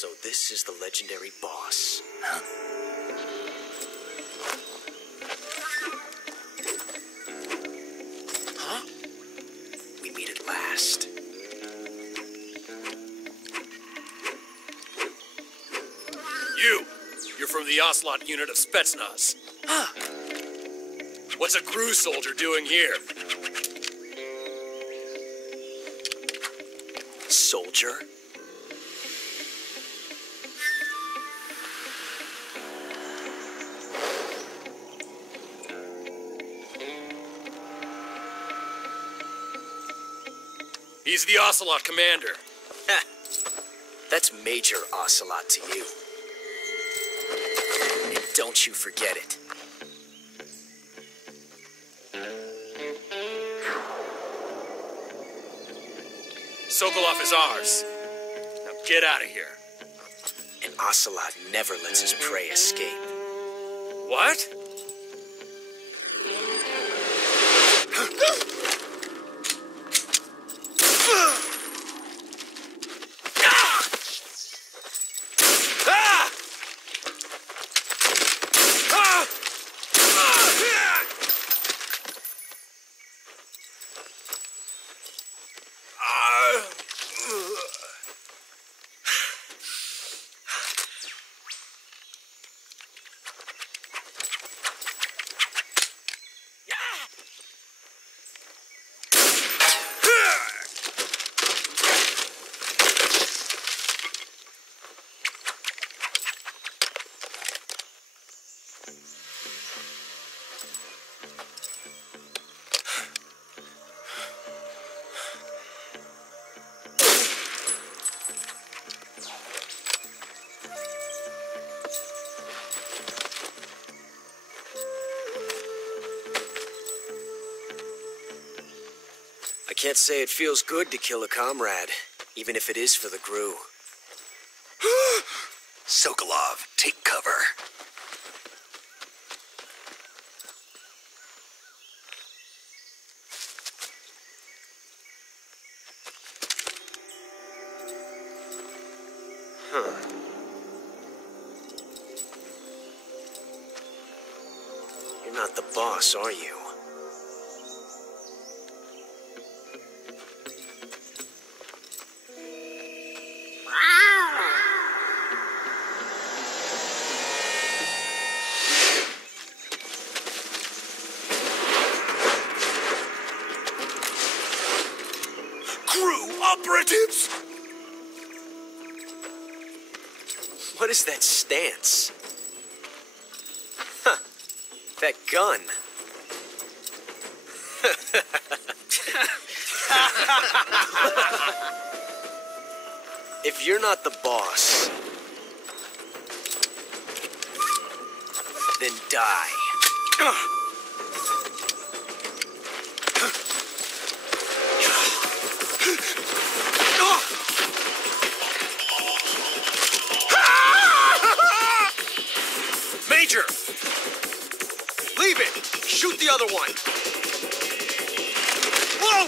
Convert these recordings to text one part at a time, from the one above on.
So this is the legendary boss. Huh? Huh? We meet at last. You're from the Ocelot unit of Spetsnaz. Huh. What's a crew soldier doing here? Soldier? He's the Ocelot commander. Heh. That's Major Ocelot to you. And don't you forget it. Sokolov is ours. Now get out of here. And Ocelot never lets his prey escape. What? I can't say it feels good to kill a comrade, even if it is for the GRU. Sokolov, take cover. Huh. You're not the boss, are you? Crew operatives! What is that stance? Huh. That gun. If you're not the boss, then die. Major! Leave it! Shoot the other one! Whoa!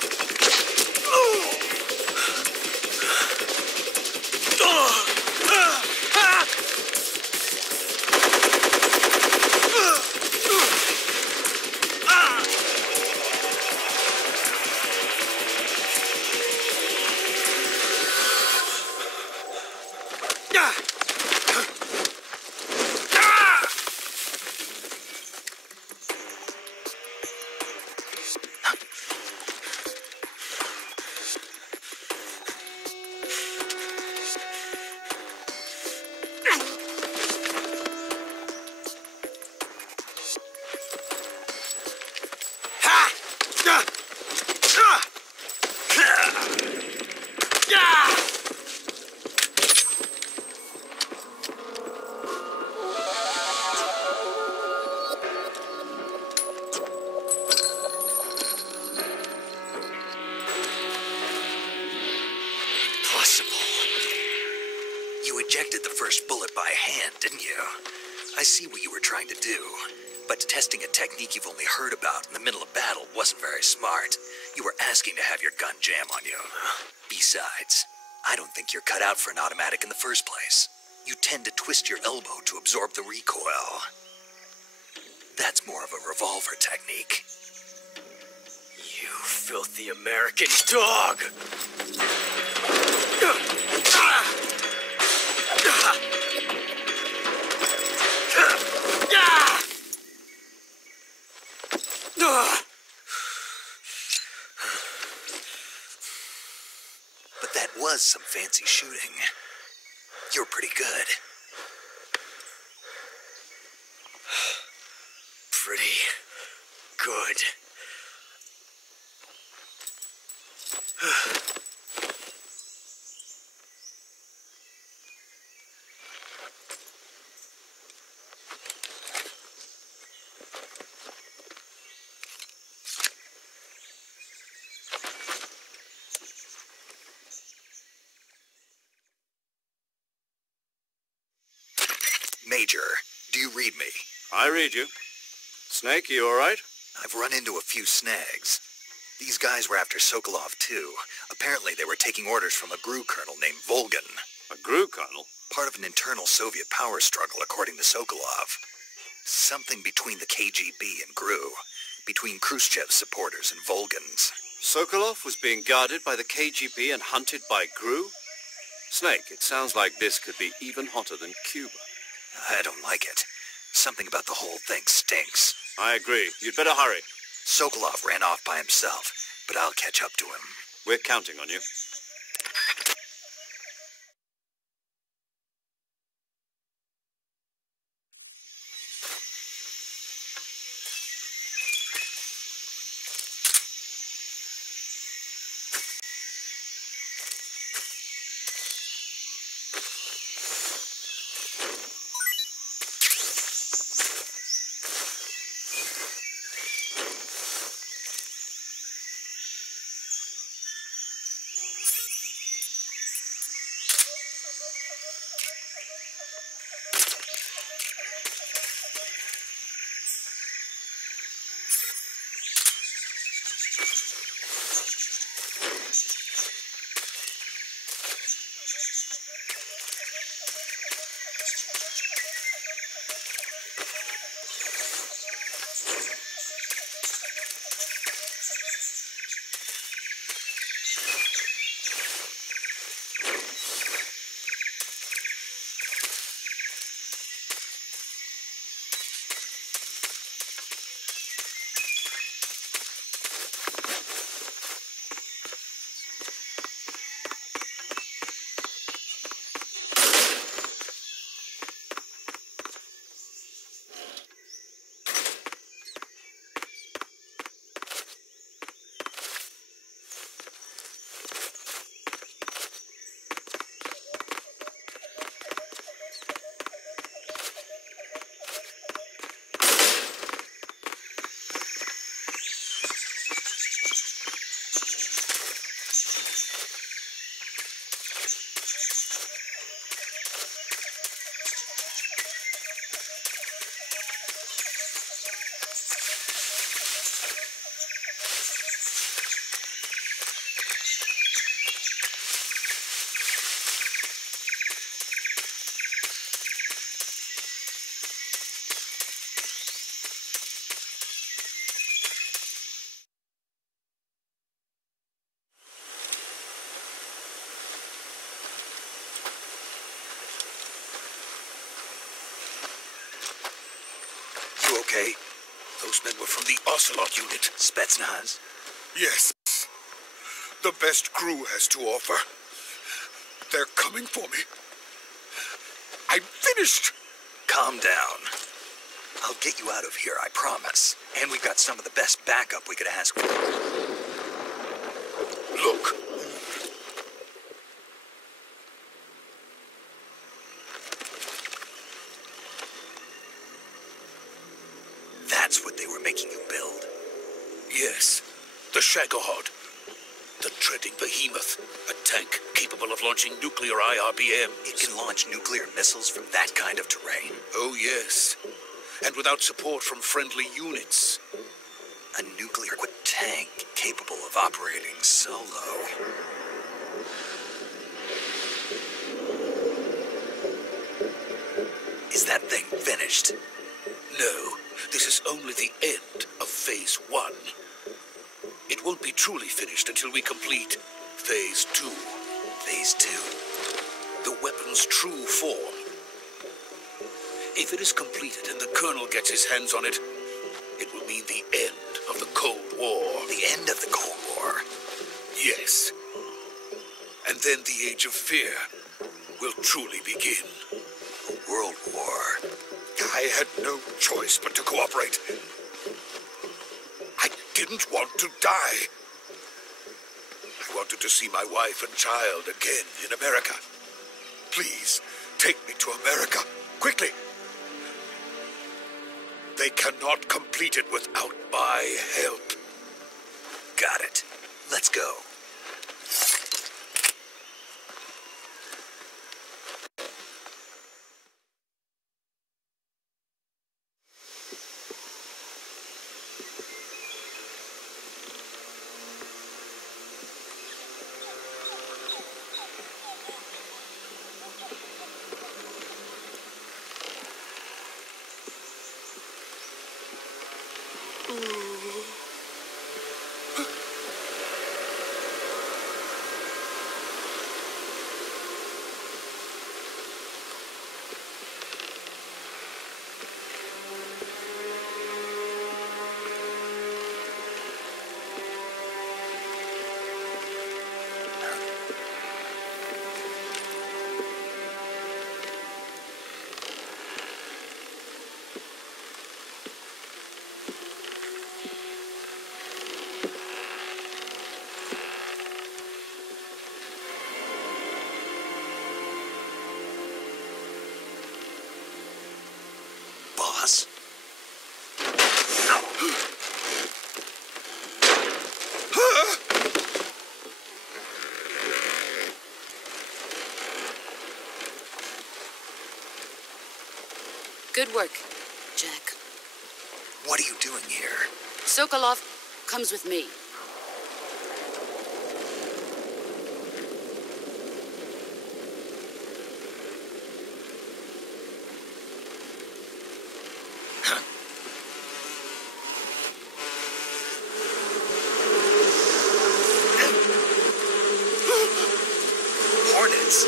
You ejected the first bullet by hand, didn't you? I see what you were trying to do. But testing a technique you've only heard about in the middle of battle wasn't very smart. You were asking to have your gun jam on you. Besides, I don't think you're cut out for an automatic in the first place. You tend to twist your elbow to absorb the recoil. That's more of a revolver technique. You filthy American dog! But that was some fancy shooting. You're pretty good. Pretty good. Major, do you read me? I read you. Snake, you all right? I've run into a few snags. These guys were after Sokolov, too. Apparently they were taking orders from a GRU colonel named Volgin. A GRU colonel? Part of an internal Soviet power struggle, according to Sokolov. Something between the KGB and GRU. Between Khrushchev's supporters and Volgin's. Sokolov was being guarded by the KGB and hunted by GRU? Snake, it sounds like this could be even hotter than Cuba. I don't like it. Something about the whole thing stinks. I agree. You'd better hurry. Sokolov ran off by himself, but I'll catch up to him. We're counting on you. Okay? Those men were from the Ocelot unit. Spetsnaz? Yes. The best crew has to offer. They're coming for me. I'm finished. Calm down. I'll get you out of here, I promise. And we've got some of the best backup we could ask for. Look. That's what they were making you build? Yes. The Shagohod. The treading behemoth. A tank capable of launching nuclear IRBM. It can launch nuclear missiles from that kind of terrain? Oh, yes. And without support from friendly units. A nuclear-equipped tank capable of operating solo. Is that thing finished? No, this is only the end of Phase 1. It won't be truly finished until we complete Phase 2. Phase 2? The weapon's true form. If it is completed and the Colonel gets his hands on it, it will mean the end of the Cold War. The end of the Cold War? Yes. And then the Age of Fear will truly begin. A world war? I had no choice but to cooperate. I didn't want to die. I wanted to see my wife and child again in America. Please, take me to America, quickly. They cannot complete it without my help. Got it. Let's go. Boss? Good work, Jack. What are you doing here? Sokolov comes with me. Hornets?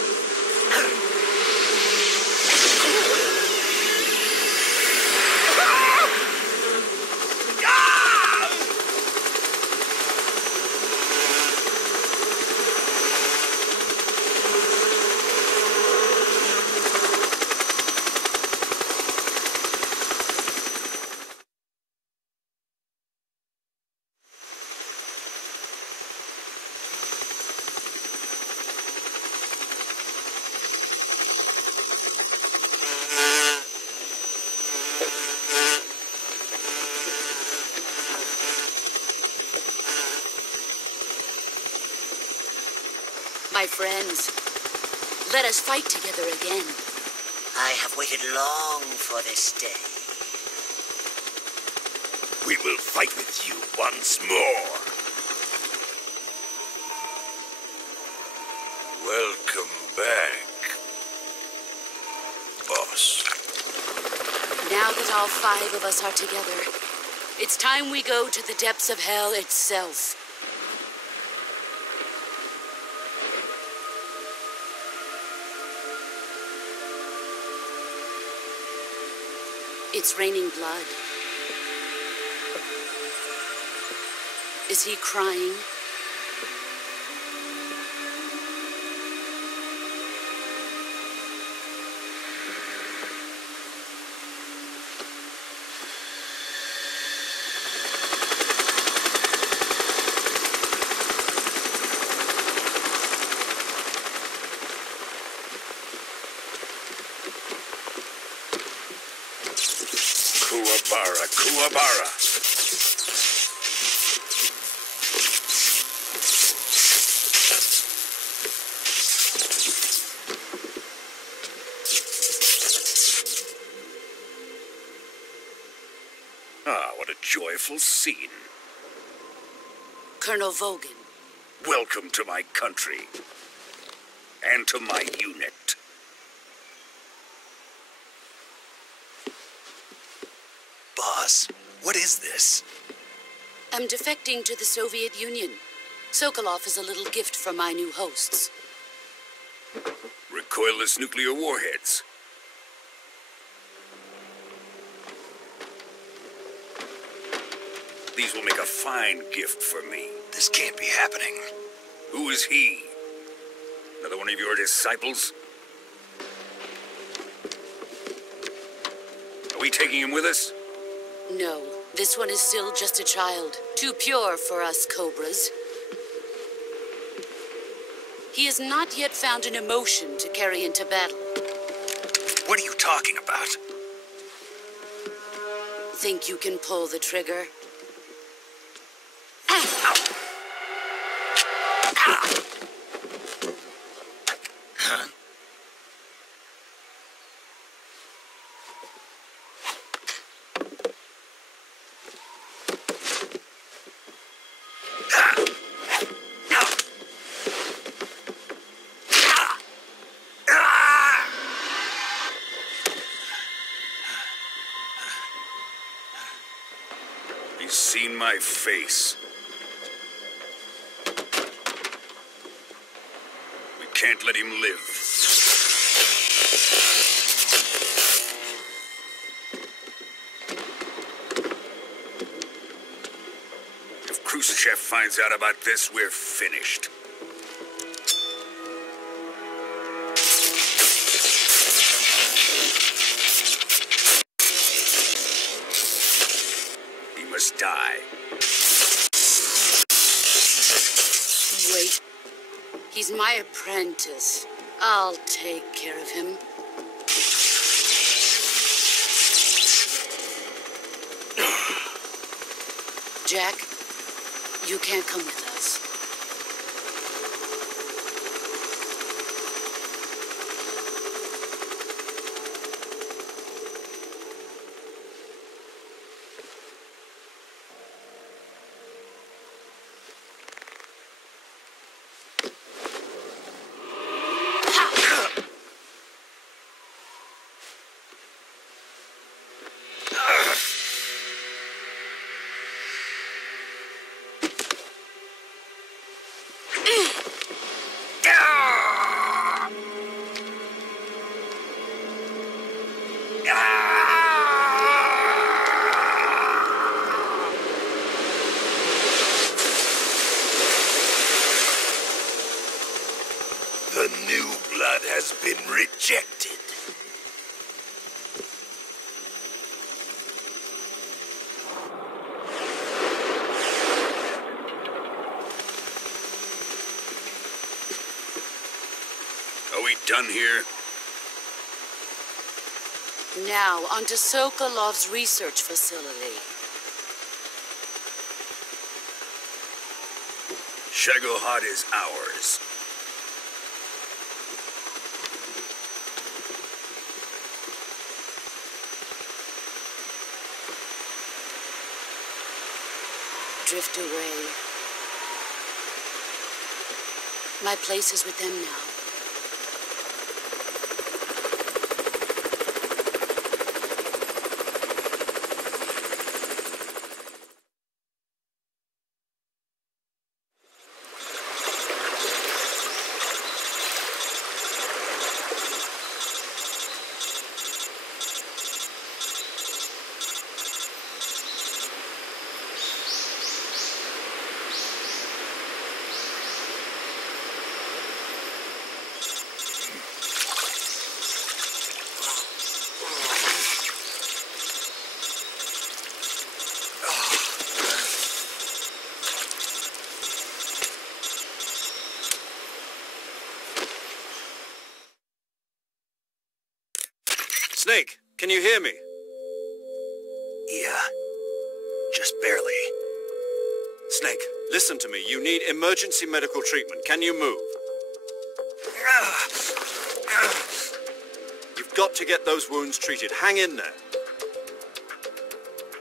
My friends, let us fight together again. I have waited long for this day. We will fight with you once more. Welcome back, boss. Now that all 5 of us are together, it's time we go to the depths of hell itself. It's raining blood. Is he crying? Kuwabara, Kuwabara. Ah, what a joyful scene. Colonel Volgin. Welcome to my country. And to my unit. boss. What is this? I'm defecting to the Soviet Union. Sokolov is a little gift from my new hosts. Recoilless nuclear warheads. These will make a fine gift for me. This can't be happening. Who is he? Another one of your disciples? Are we taking him with us? No, this one is still just a child. Too pure for us Cobras. He has not yet found an emotion to carry into battle. What are you talking about? Think you can pull the trigger? He's seen my face. We can't let him live. If Khrushchev finds out about this, we're finished. He must die. Wait. He's my apprentice. I'll take care of him. Jack, you can't come with us. The new blood has been rejected. Are we done here? Now, onto Sokolov's research facility. Shagohod is ours. Drift away. My place is with them now. Snake, can you hear me? Yeah. Just barely. Snake, listen to me. You need emergency medical treatment. Can you move? You've got to get those wounds treated. Hang in there.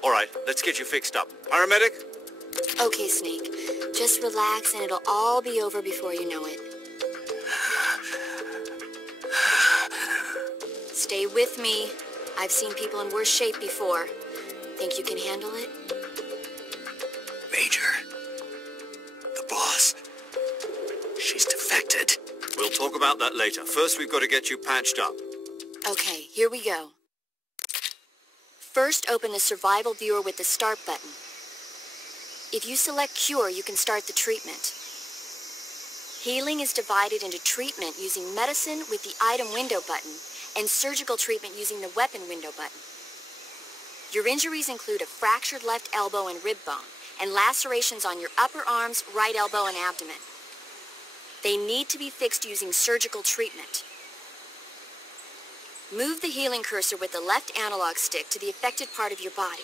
All right, let's get you fixed up. Paramedic? Okay, Snake. Just relax and it'll all be over before you know it. Stay with me. I've seen people in worse shape before. Think you can handle it? Major. The boss. She's defected. We'll talk about that later. First, we've got to get you patched up. Okay, here we go. First, open the survival viewer with the start button. If you select cure, you can start the treatment. Healing is divided into treatment using medicine with the item window button and surgical treatment using the weapon window button. Your injuries include a fractured left elbow and rib bone and lacerations on your upper arms, right elbow, and abdomen. They need to be fixed using surgical treatment. Move the healing cursor with the left analog stick to the affected part of your body.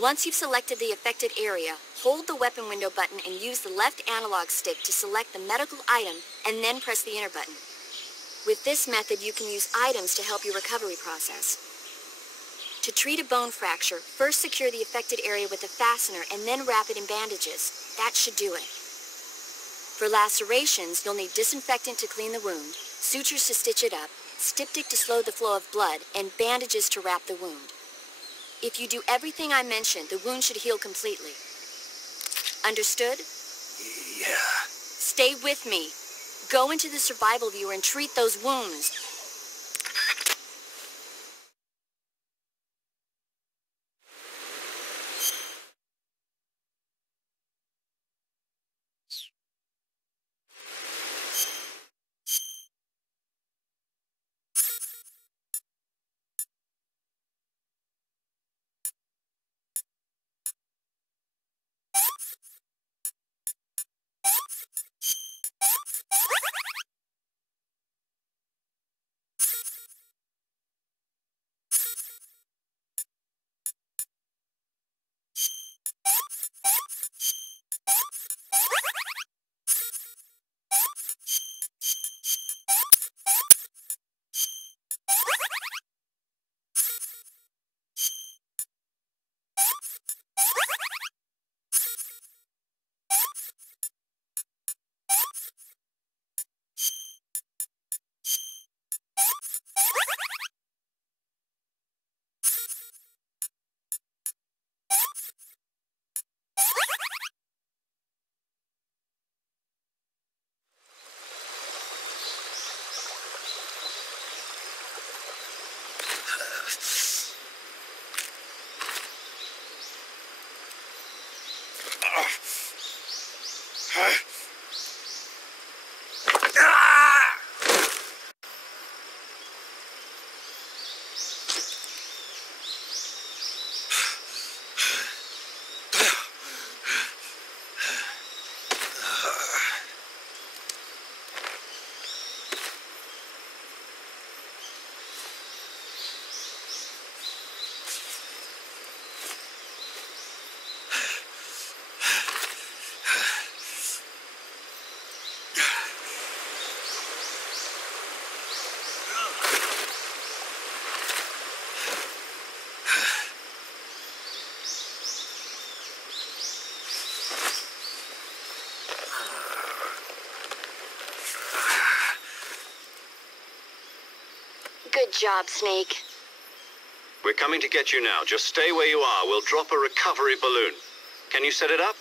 Once you've selected the affected area, hold the weapon window button and use the left analog stick to select the medical item and then press the enter button. With this method, you can use items to help your recovery process. To treat a bone fracture, first secure the affected area with a fastener and then wrap it in bandages. That should do it. For lacerations, you'll need disinfectant to clean the wound, sutures to stitch it up, styptic to slow the flow of blood, and bandages to wrap the wound. If you do everything I mentioned, the wound should heal completely. Understood? Yeah. Stay with me. Go into the survival viewer and treat those wounds. Good job, Snake. We're coming to get you now. Just stay where you are. We'll drop a recovery balloon. Can you set it up?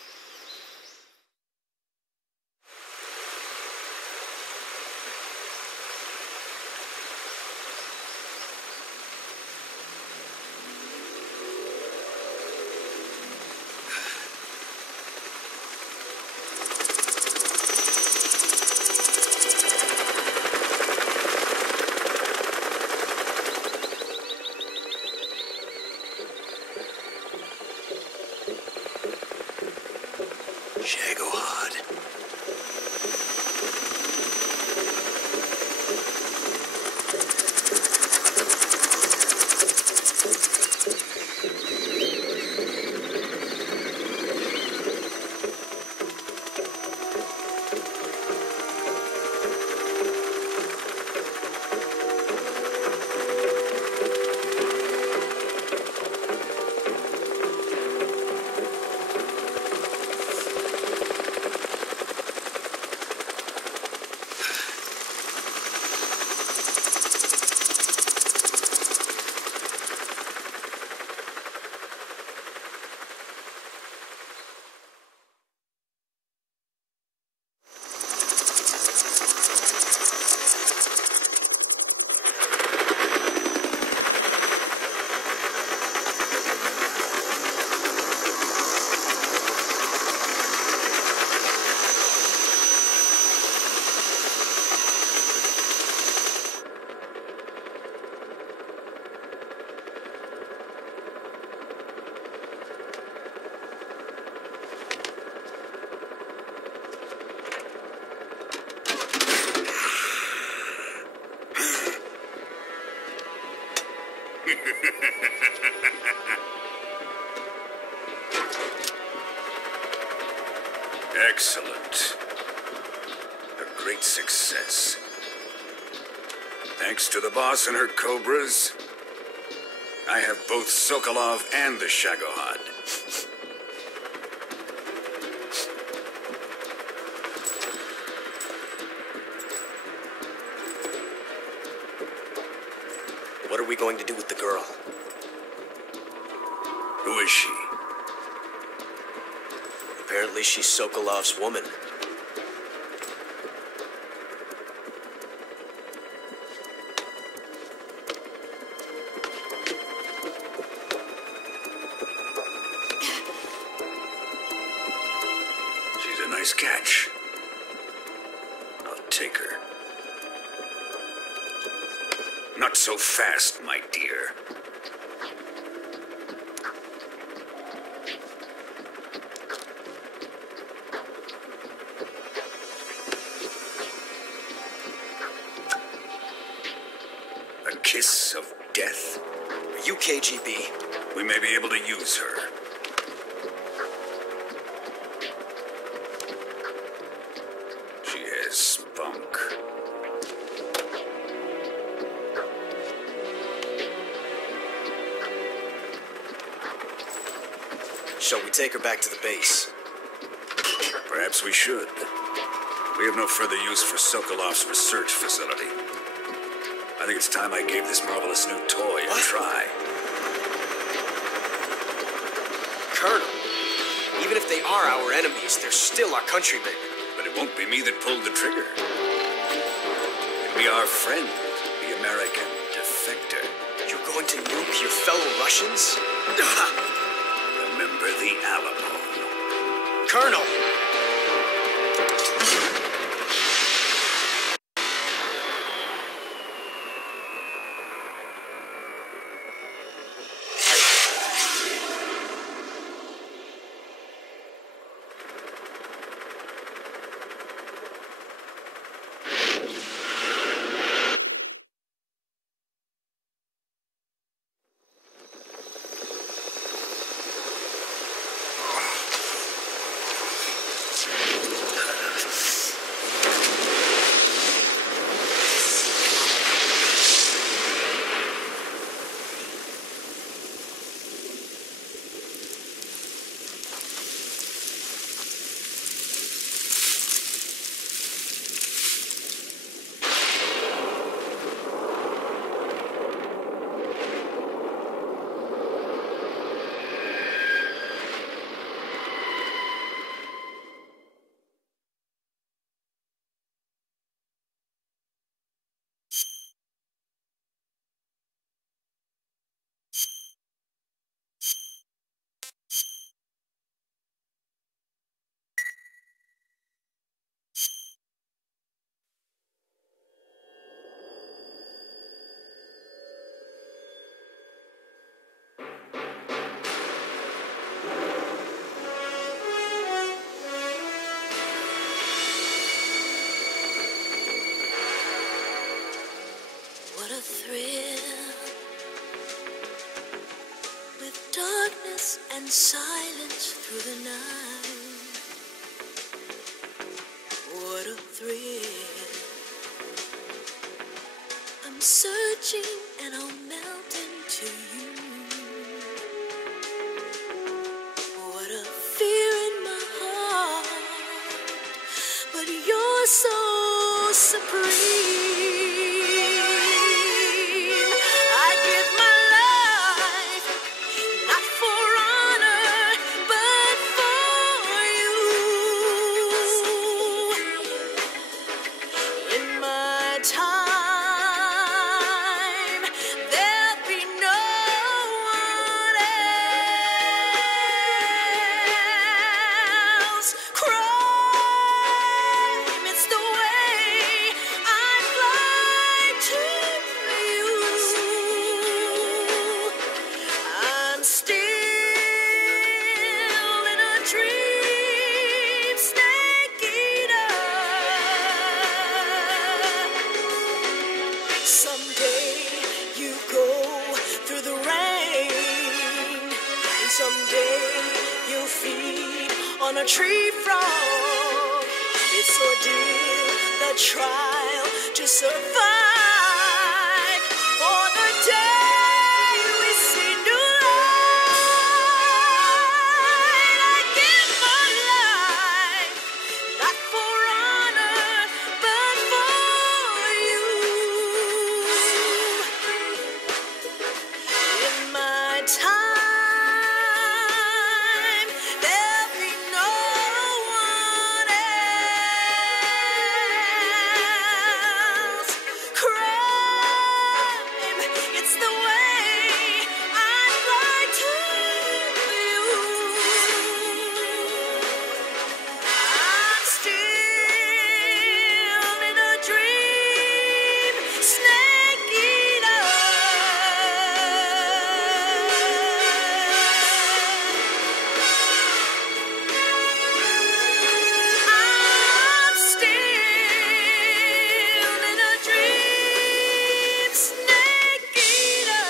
Excellent. A great success. Thanks to the boss and her cobras, I have both Sokolov and the Shagohod. What are we going to do with the girl? Who is she? Apparently she's Sokolov's woman. She's a nice catch. I'll take her. Not so fast, my dear. A kiss of death? Are you KGB? We may be able to use her. She has spunk. Shall we take her back to the base? Perhaps we should. We have no further use for Sokolov's research facility. I think it's time I gave this marvelous new toy a try. Colonel, even if they are our enemies, they're still our countrymen. But it won't be me that pulled the trigger. It'll be our friend, the American defector. You're going to nuke your fellow Russians? Remember the Alamo. Colonel! What a thrill, with darkness and silence through the night. What a thrill, I'm searching and I'll melt into you. What a fear in my heart, but you're so supreme. Someday you go through Someday you'll feed on a tree frog. It's ordeal, the trial to survive. For the day we see new light, I give my life, not for honor, but for you. In my time, there'll be no one else. Crime, it's the way I'd like to you. I'm still in a dream, snake eater. I'm still in a dream, snake eater.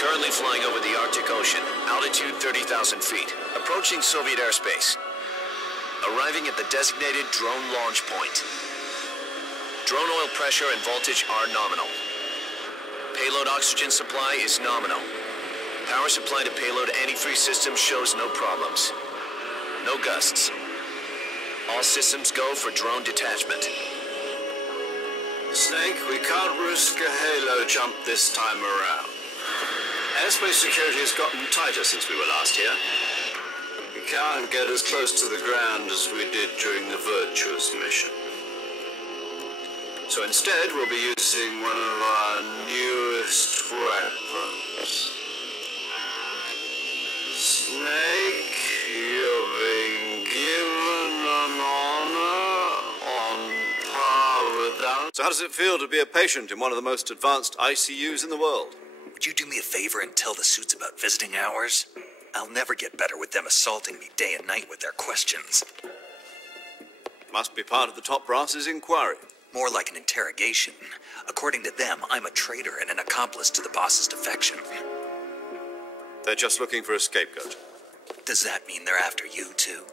Currently flying over the Arctic Ocean, altitude 30,000 feet, approaching Soviet airspace. Arriving at the designated drone launch point. Drone oil pressure and voltage are nominal. Payload oxygen supply is nominal. Power supply to payload antifreeze system shows no problems. No gusts. All systems go for drone detachment. Snake, we can't risk a halo jump this time around. Airspace security has gotten tighter since we were last here. We can't get as close to the ground as we did during the Virtuous mission. So instead, we'll be using one of our newest weapons. Snake, you're being given an honor on par with that. So how does it feel to be a patient in one of the most advanced ICUs in the world? Would you do me a favor and tell the suits about visiting hours? I'll never get better with them assaulting me day and night with their questions. Must be part of the top brass's inquiry. More like an interrogation. According to them, I'm a traitor and an accomplice to the boss's defection. They're just looking for a scapegoat. Does that mean they're after you, too?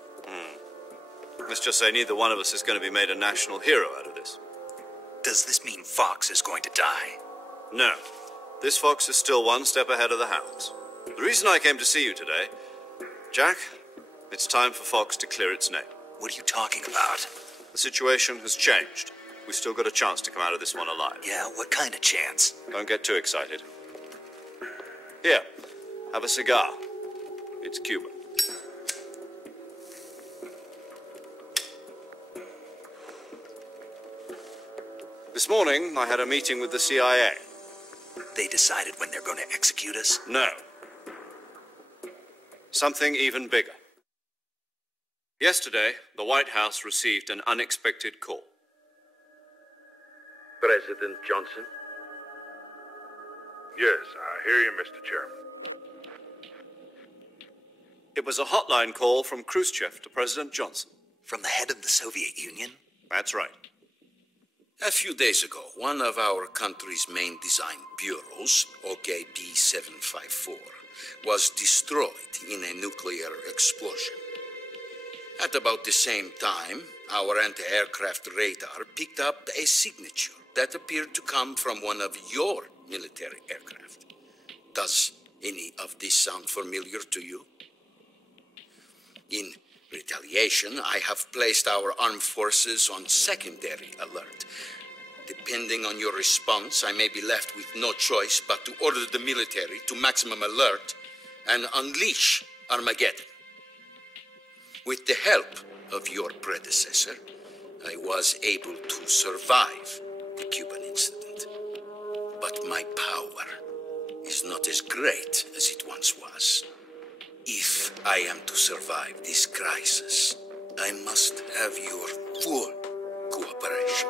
Let's just say neither one of us is going to be made a national hero out of this. Does this mean Fox is going to die? No. This fox is still one step ahead of the hounds. The reason I came to see you today, Jack, it's time for Fox to clear its name. What are you talking about? The situation has changed. We've still got a chance to come out of this one alive. Yeah, what kind of chance? Don't get too excited. Here, have a cigar. It's Cuban. This morning, I had a meeting with the CIA. They decided when they're going to execute us? No. Something even bigger. Yesterday, the White House received an unexpected call. President Johnson? Yes, I hear you, Mr. Chairman. It was a hotline call from Khrushchev to President Johnson. From the head of the Soviet Union? That's right. A few days ago, one of our country's main design bureaus, OKB 754, was destroyed in a nuclear explosion. At about the same time, our anti-aircraft radar picked up a signature that appeared to come from one of your military aircraft. Does any of this sound familiar to you? In retaliation, I have placed our armed forces on secondary alert. Depending on your response, I may be left with no choice but to order the military to maximum alert and unleash Armageddon. With the help of your predecessor, I was able to survive the Cuban incident. But my power is not as great as it once was. If I am to survive this crisis, I must have your full cooperation.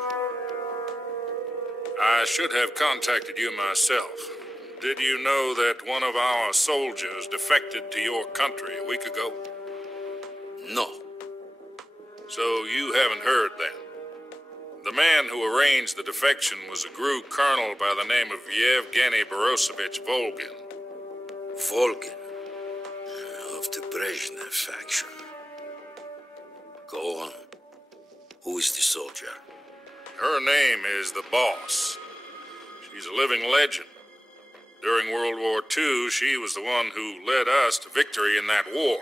I should have contacted you myself. Did you know that one of our soldiers defected to your country a week ago? No. So you haven't heard then. The man who arranged the defection was a GRU colonel by the name of Yevgeny Borosovich Volgin. Volgin. Of the Brezhnev faction. Go on. Who is the soldier? Her name is the Boss. She's a living legend. During World War II, she was the one who led us to victory in that war.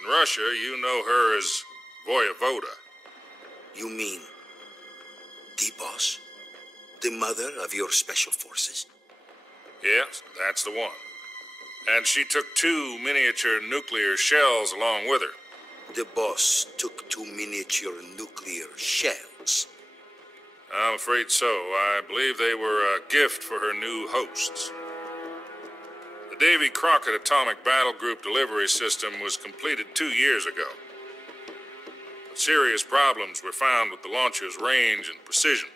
In Russia, you know her as Voyevoda. You mean the Boss? The mother of your special forces? Yes, that's the one. And she took 2 miniature nuclear shells along with her. The Boss took 2 miniature nuclear shells. I'm afraid so. I believe they were a gift for her new hosts. The Davy Crockett Atomic Battle Group delivery system was completed 2 years ago. But serious problems were found with the launcher's range and precision.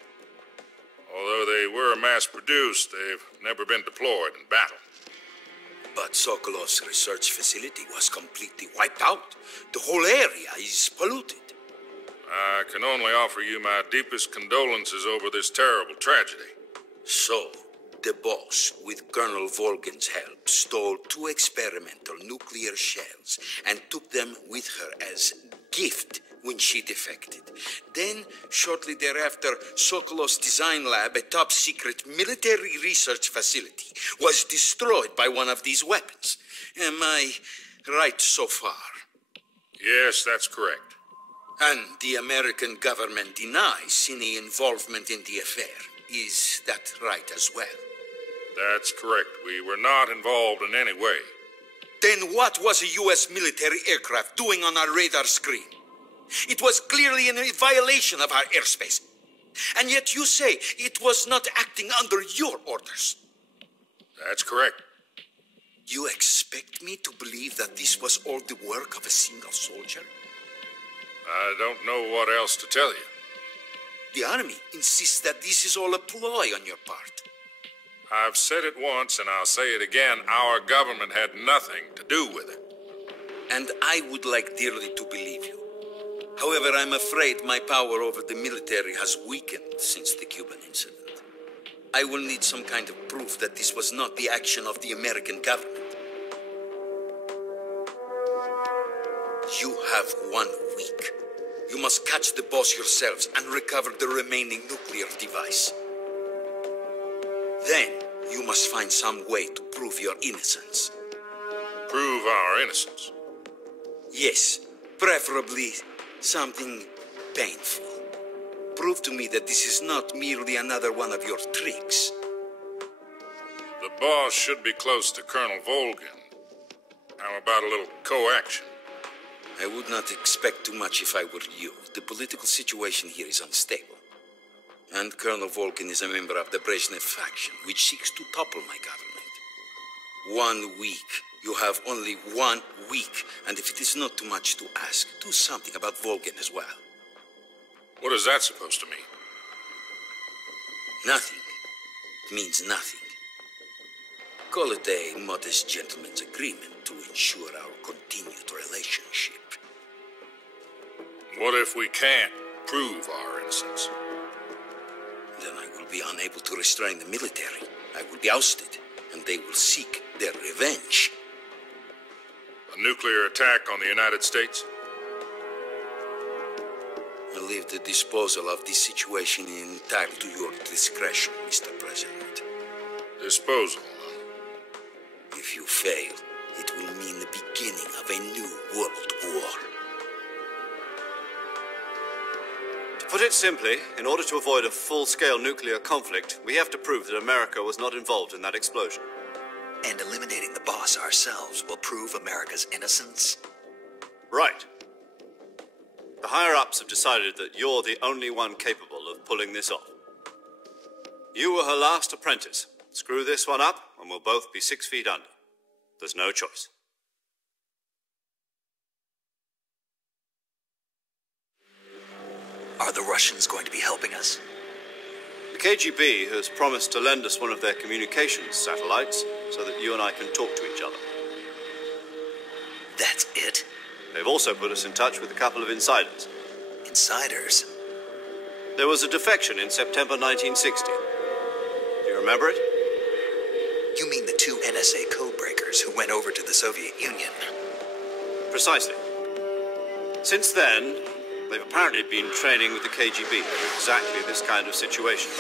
Although they were mass-produced, they've never been deployed in battle. But Sokolov's research facility was completely wiped out. The whole area is polluted. I can only offer you my deepest condolences over this terrible tragedy. So, the Boss, with Colonel Volgin's help, stole 2 experimental nuclear shells and took them with her as gift when she defected. Then, shortly thereafter, Sokolov's design lab, a top-secret military research facility, was destroyed by one of these weapons. Am I right so far? Yes, that's correct. And the American government denies any involvement in the affair. Is that right as well? That's correct. We were not involved in any way. Then what was a U.S. military aircraft doing on our radar screen? It was clearly in a violation of our airspace. And yet you say it was not acting under your orders. That's correct. You expect me to believe that this was all the work of a single soldier? I don't know what else to tell you. The Army insists that this is all a ploy on your part. I've said it once, and I'll say it again. Our government had nothing to do with it. And I would like dearly to believe you. However, I'm afraid my power over the military has weakened since the Cuban incident. I will need some kind of proof that this was not the action of the American government. You have 1 week. You must catch the Boss yourselves and recover the remaining nuclear device. Then, you must find some way to prove your innocence. Prove our innocence? Yes, preferably something painful. Prove to me that this is not merely another one of your tricks. The Boss should be close to Colonel Volgin. How about a little coaction? I would not expect too much if I were you. The political situation here is unstable. And Colonel Volgin is a member of the Brezhnev faction, which seeks to topple my government. 1 week. You have only 1 week. And if it is not too much to ask, do something about Volgin as well. What is that supposed to mean? Nothing. It means nothing. Call it a modest gentleman's agreement to ensure our continued relationship. What if we can't prove our innocence? Then I will be unable to restrain the military. I will be ousted, and they will seek their revenge. A nuclear attack on the United States? I leave the disposal of this situation entirely to your discretion, Mr. President. Disposal? If you fail, it will mean the beginning of a new world war. To put it simply, in order to avoid a full-scale nuclear conflict, we have to prove that America was not involved in that explosion. And eliminating the Boss ourselves will prove America's innocence? Right. The higher-ups have decided that you're the only one capable of pulling this off. You were her last apprentice. Screw this one up, and we'll both be 6 feet under. There's no choice. Are the Russians going to be helping us? The KGB has promised to lend us one of their communications satellites so that you and I can talk to each other. That's it? They've also put us in touch with a couple of insiders. Insiders? There was a defection in September 1960. Do you remember it? You mean the two NSA codebreakers who went over to the Soviet Union? Precisely. Since then, they've apparently been training with the KGB for exactly this kind of situation.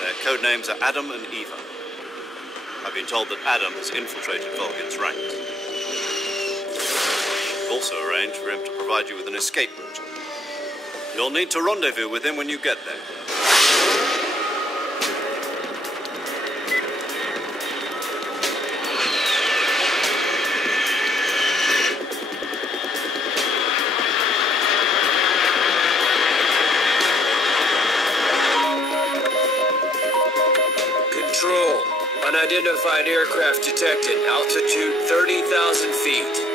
Their code names are Adam and Eva. I've been told that Adam has infiltrated Volgin's ranks. We've also arranged for him to provide you with an escape route. You'll need to rendezvous with him when you get there. Control. Unidentified aircraft detected. Altitude 30,000 feet.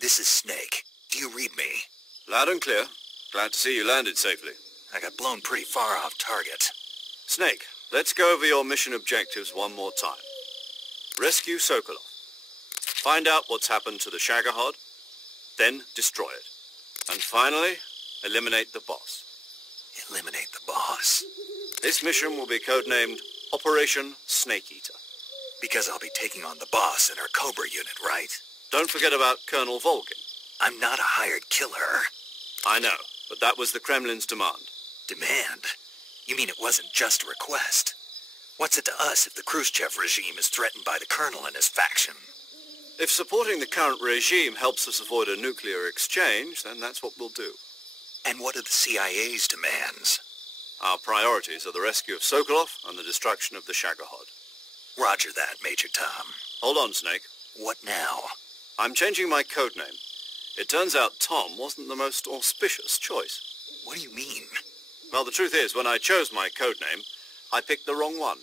This is Snake. Do you read me? Loud and clear. Glad to see you landed safely. I got blown pretty far off target. Snake, let's go over your mission objectives one more time. Rescue Sokolov. Find out what's happened to the Shagohod, then destroy it. And finally, eliminate the boss. Eliminate the boss? This mission will be codenamed Operation Snake Eater. Because I'll be taking on the boss in our Cobra unit, right? Don't forget about Colonel Volgin. I'm not a hired killer. I know, but that was the Kremlin's demand. Demand? You mean it wasn't just a request? What's it to us if the Khrushchev regime is threatened by the colonel and his faction? If supporting the current regime helps us avoid a nuclear exchange, then that's what we'll do. And what are the CIA's demands? Our priorities are the rescue of Sokolov and the destruction of the Shagohod. Roger that, Major Tom. Hold on, Snake. What now? I'm changing my codename. It turns out Tom wasn't the most auspicious choice. What do you mean? Well, the truth is, when I chose my codename, I picked the wrong one.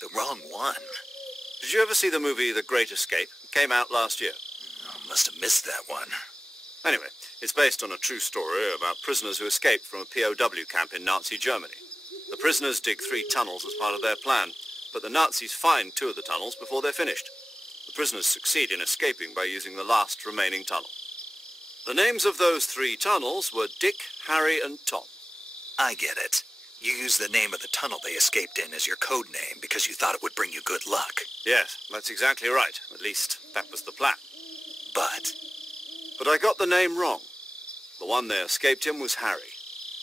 The wrong one? Did you ever see the movie The Great Escape? It came out last year. I must have missed that one. Anyway, it's based on a true story about prisoners who escaped from a POW camp in Nazi Germany. The prisoners dig 3 tunnels as part of their plan, but the Nazis find 2 of the tunnels before they're finished. The prisoners succeed in escaping by using the last remaining tunnel. The names of those 3 tunnels were Dick, Harry, and Tom. I get it. You used the name of the tunnel they escaped in as your code name because you thought it would bring you good luck. Yes, that's exactly right. At least, that was the plan. But I got the name wrong. The one they escaped in was Harry.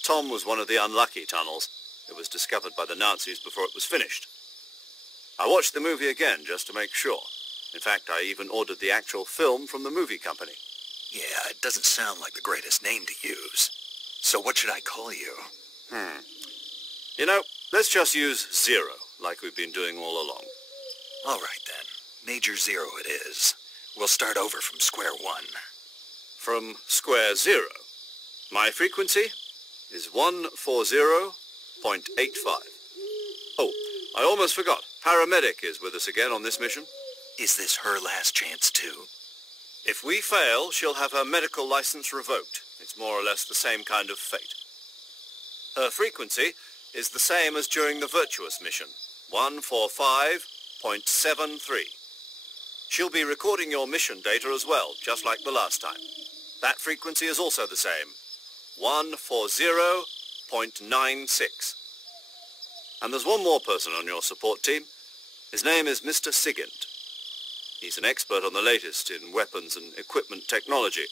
Tom was one of the unlucky tunnels. It was discovered by the Nazis before it was finished. I watched the movie again just to make sure. In fact, I even ordered the actual film from the movie company. yeah, it doesn't sound like the greatest name to use. So what should I call you? You know, let's just use Zero, like we've been doing all along. All right, then. Major Zero it is. We'll start over from square one. From square 0. My frequency is 140.85. Oh, I almost forgot. Paramedic is with us again on this mission. Is this her last chance, too? If we fail, she'll have her medical license revoked. It's more or less the same kind of fate. Her frequency is the same as during the Virtuous mission, 145.73. She'll be recording your mission data as well, just like the last time. That frequency is also the same, 140.96. And there's one more person on your support team. His name is Mr. Sigint. He's an expert on the latest in weapons and equipment technology.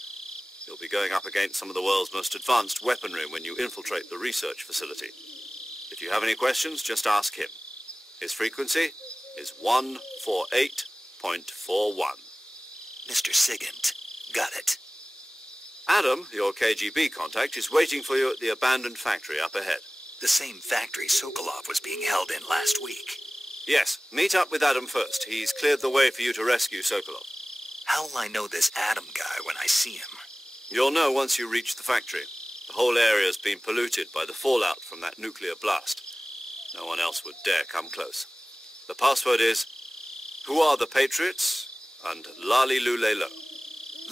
You'll be going up against some of the world's most advanced weaponry when you infiltrate the research facility. If you have any questions, just ask him. His frequency is 148.41. Mr. Sigint. Got it. Adam, your KGB contact, is waiting for you at the abandoned factory up ahead. The same factory Sokolov was being held in last week. Yes, meet up with Adam first. He's cleared the way for you to rescue Sokolov. How will I know this Adam guy when I see him? You'll know once you reach the factory. The whole area's been polluted by the fallout from that nuclear blast. No one else would dare come close. The password is, who are the Patriots and Lali Lulelo.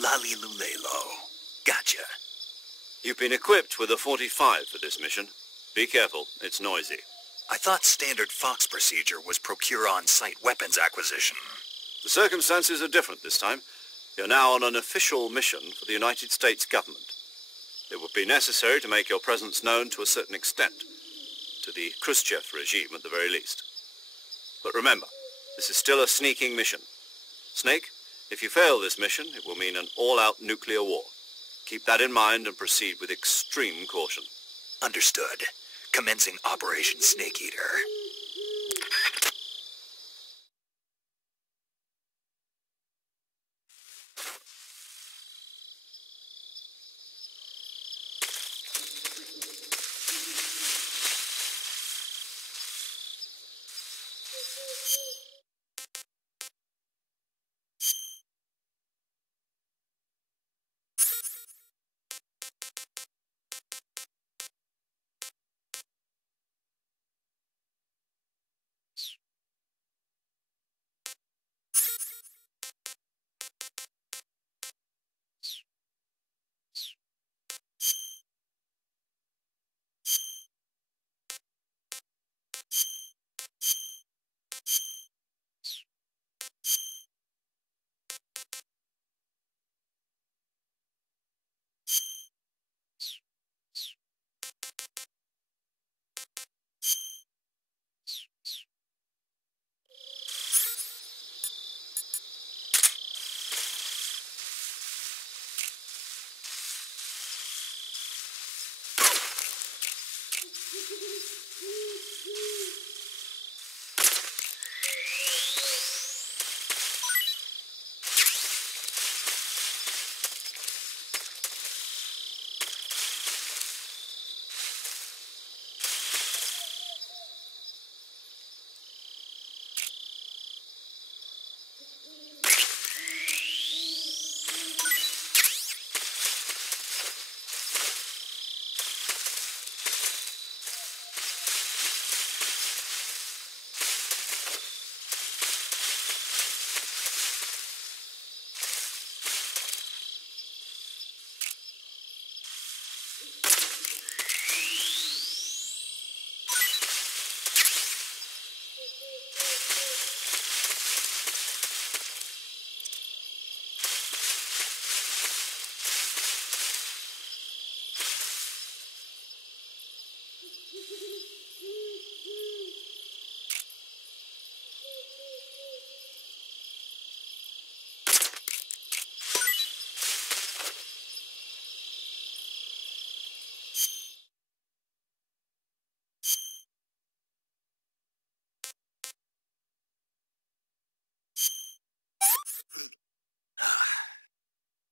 Lali Lulelo. Gotcha. You've been equipped with a 45 for this mission. Be careful, it's noisy. I thought standard Fox procedure was procure on-site weapons acquisition. The circumstances are different this time. You're now on an official mission for the United States government. It would be necessary to make your presence known to a certain extent, to the Khrushchev regime at the very least. But remember, this is still a sneaking mission. Snake, if you fail this mission, it will mean an all-out nuclear war. Keep that in mind and proceed with extreme caution. Understood. Commencing Operation Snake Eater.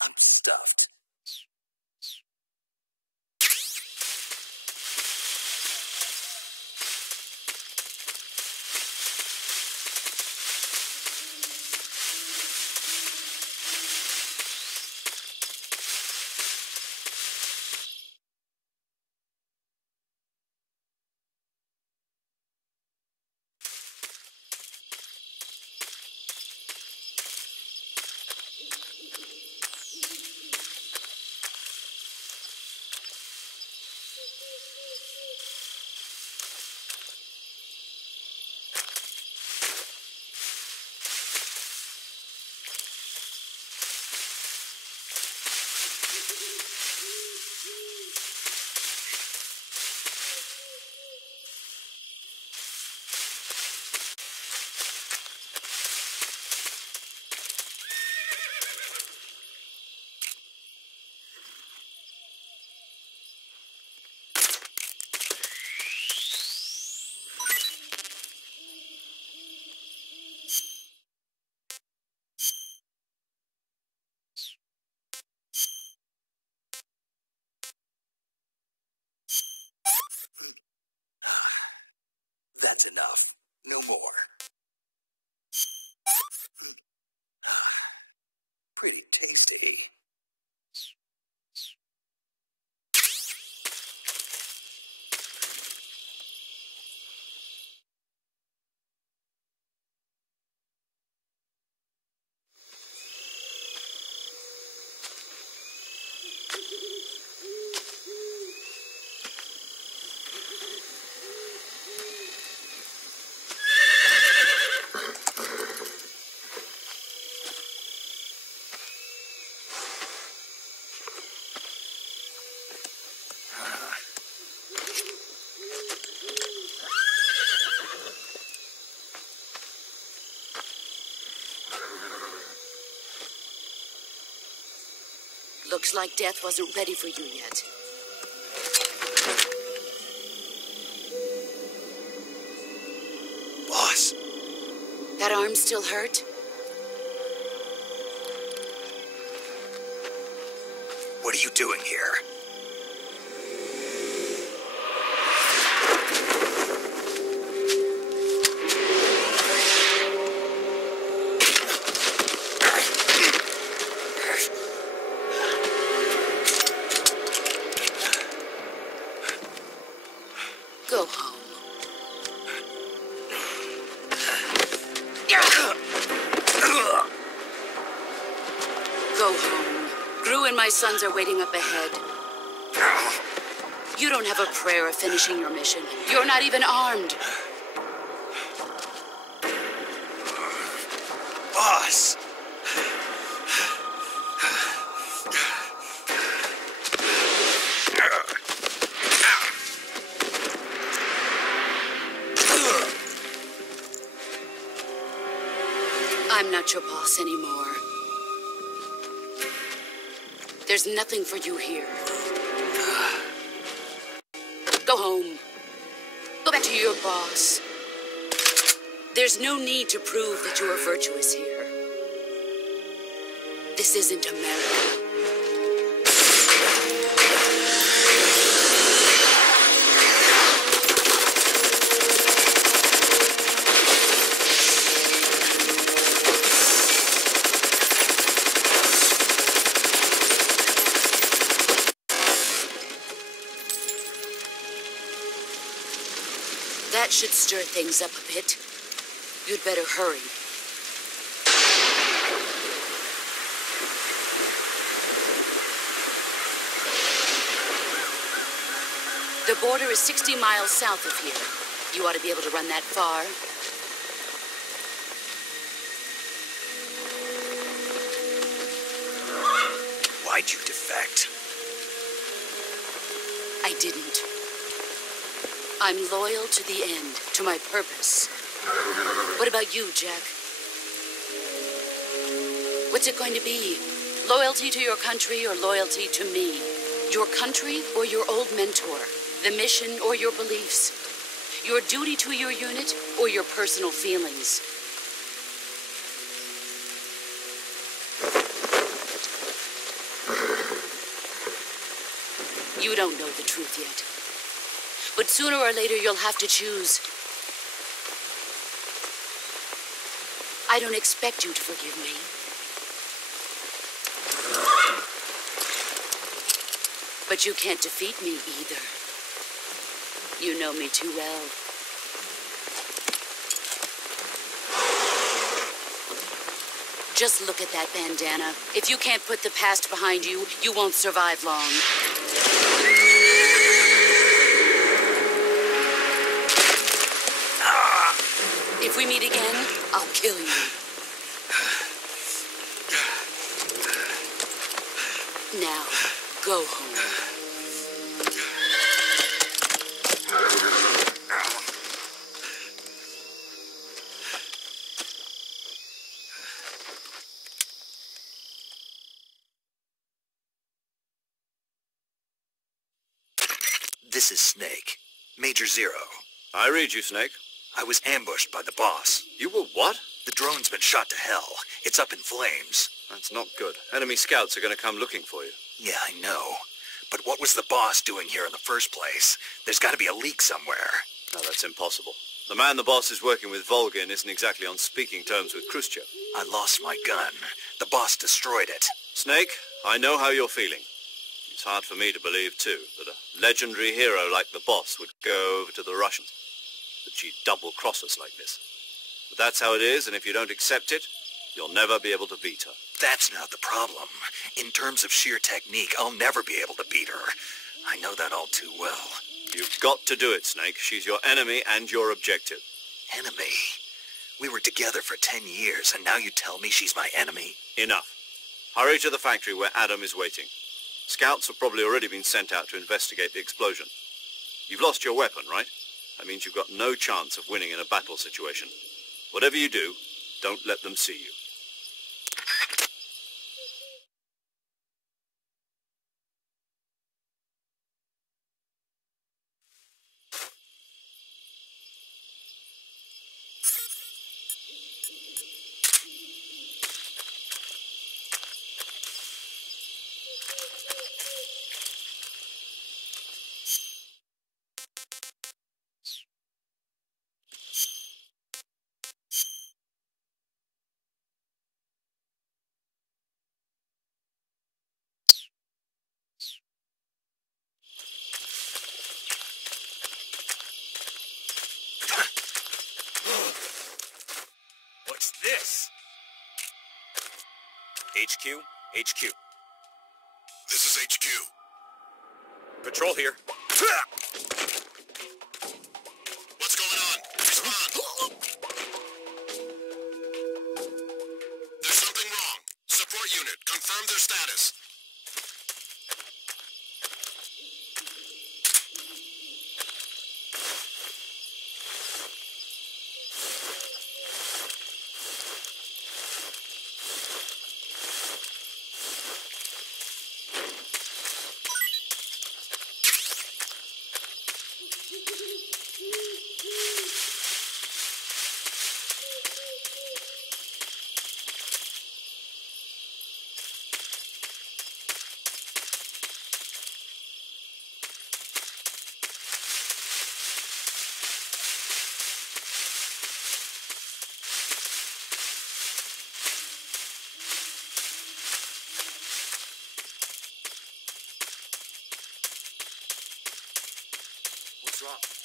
I'm stuffed. That's enough. No more. Pretty tasty. Looks like death wasn't ready for you yet. Boss. That arm still hurt? What are you doing here? Go home. Go home. Gru and my sons are waiting up ahead. You don't have a prayer of finishing your mission. You're not even armed. Boss! I'm not your boss anymore. There's nothing for you here. Go home. Go back to your boss. There's no need to prove that you are virtuous here. This isn't America. That should stir things up a bit. You'd better hurry. The border is 60 miles south of here. You ought to be able to run that far. Why'd you defect? I didn't. I'm loyal to the end, to my purpose. What about you, Jack? What's it going to be? Loyalty to your country or loyalty to me? Your country or your old mentor? The mission or your beliefs? Your duty to your unit or your personal feelings? You don't know the truth yet. But sooner or later, you'll have to choose. I don't expect you to forgive me. But you can't defeat me either. You know me too well. Just look at that bandana. If you can't put the past behind you, you won't survive long. If we meet again, I'll kill you. Now, go home. This is Snake. Major Zero. I read you, Snake. I was ambushed by the boss. You were what? The drone's been shot to hell. It's up in flames. That's not good. Enemy scouts are going to come looking for you. Yeah, I know. But what was the boss doing here in the first place? There's got to be a leak somewhere. No, that's impossible. The man the boss is working with, Volgin, isn't exactly on speaking terms with Khrushchev. I lost my gun. The boss destroyed it. Snake, I know how you're feeling. It's hard for me to believe, too, that a legendary hero like the boss would go over to the Russians. That she'd double-cross us like this. But that's how it is, and if you don't accept it, you'll never be able to beat her. That's not the problem. In terms of sheer technique, I'll never be able to beat her. I know that all too well. You've got to do it, Snake. She's your enemy and your objective. Enemy? We were together for 10 years, and now you tell me she's my enemy? Enough. Hurry to the factory where Adam is waiting. Scouts have probably already been sent out to investigate the explosion. You've lost your weapon, right? That means you've got no chance of winning in a battle situation. Whatever you do, don't let them see you. this? HQ? HQ. This is HQ. Patrol here. What's going on? Respond. There's something wrong. Support unit, confirm their status. What's wrong?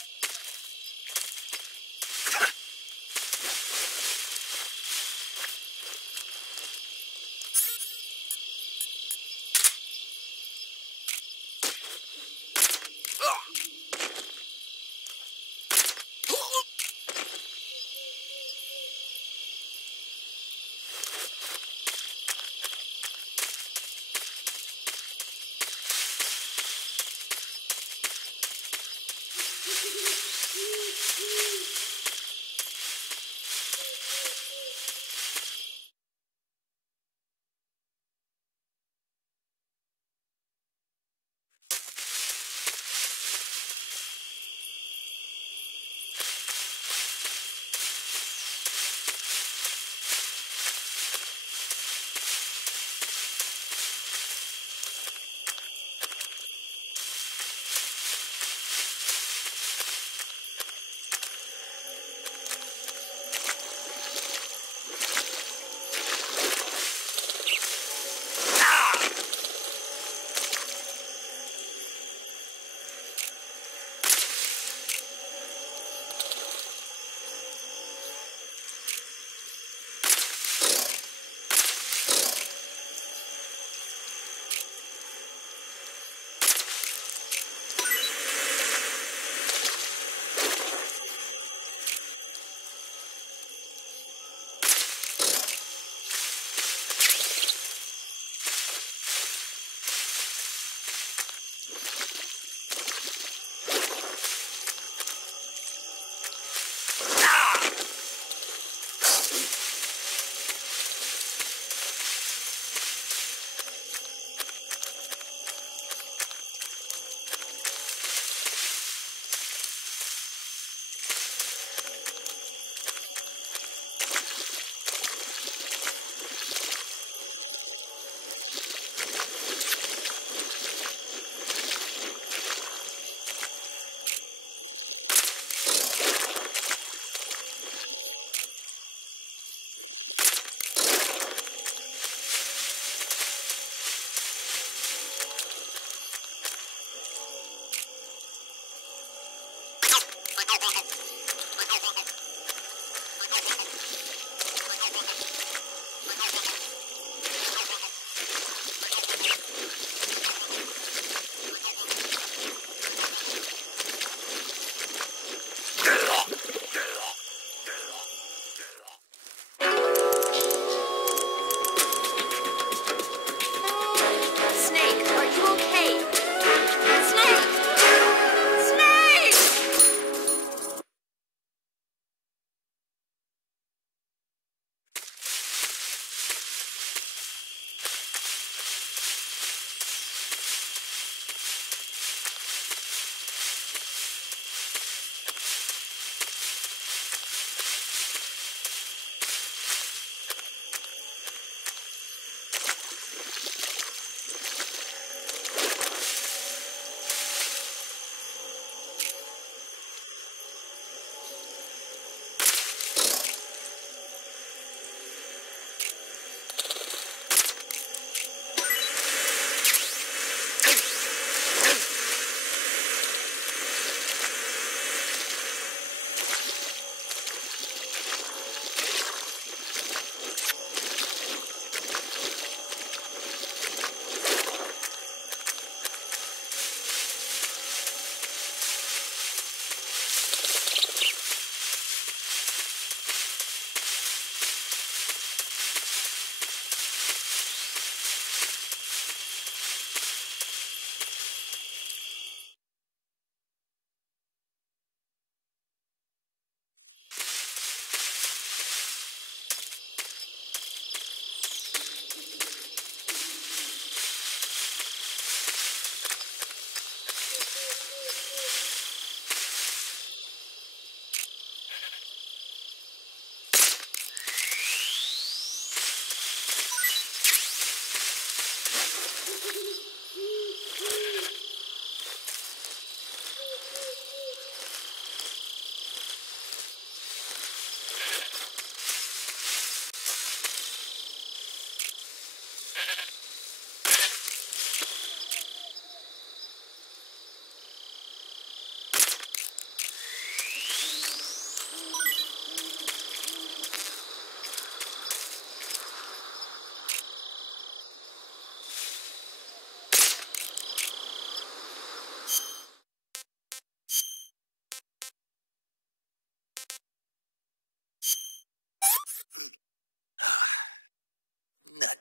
Not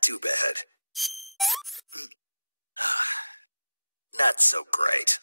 too bad. Not so great.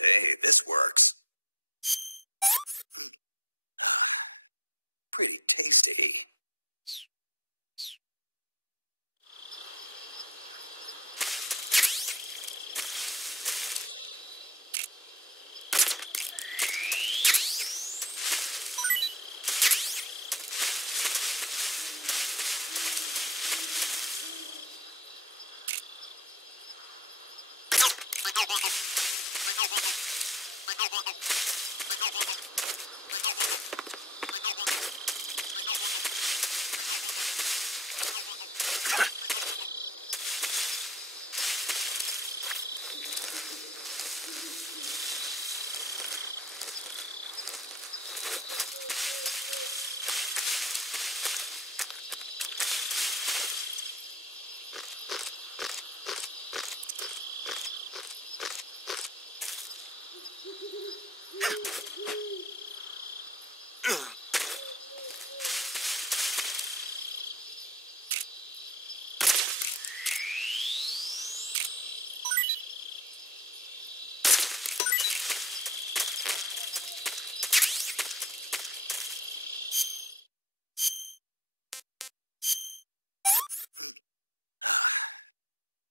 Hey, this works. Pretty tasty.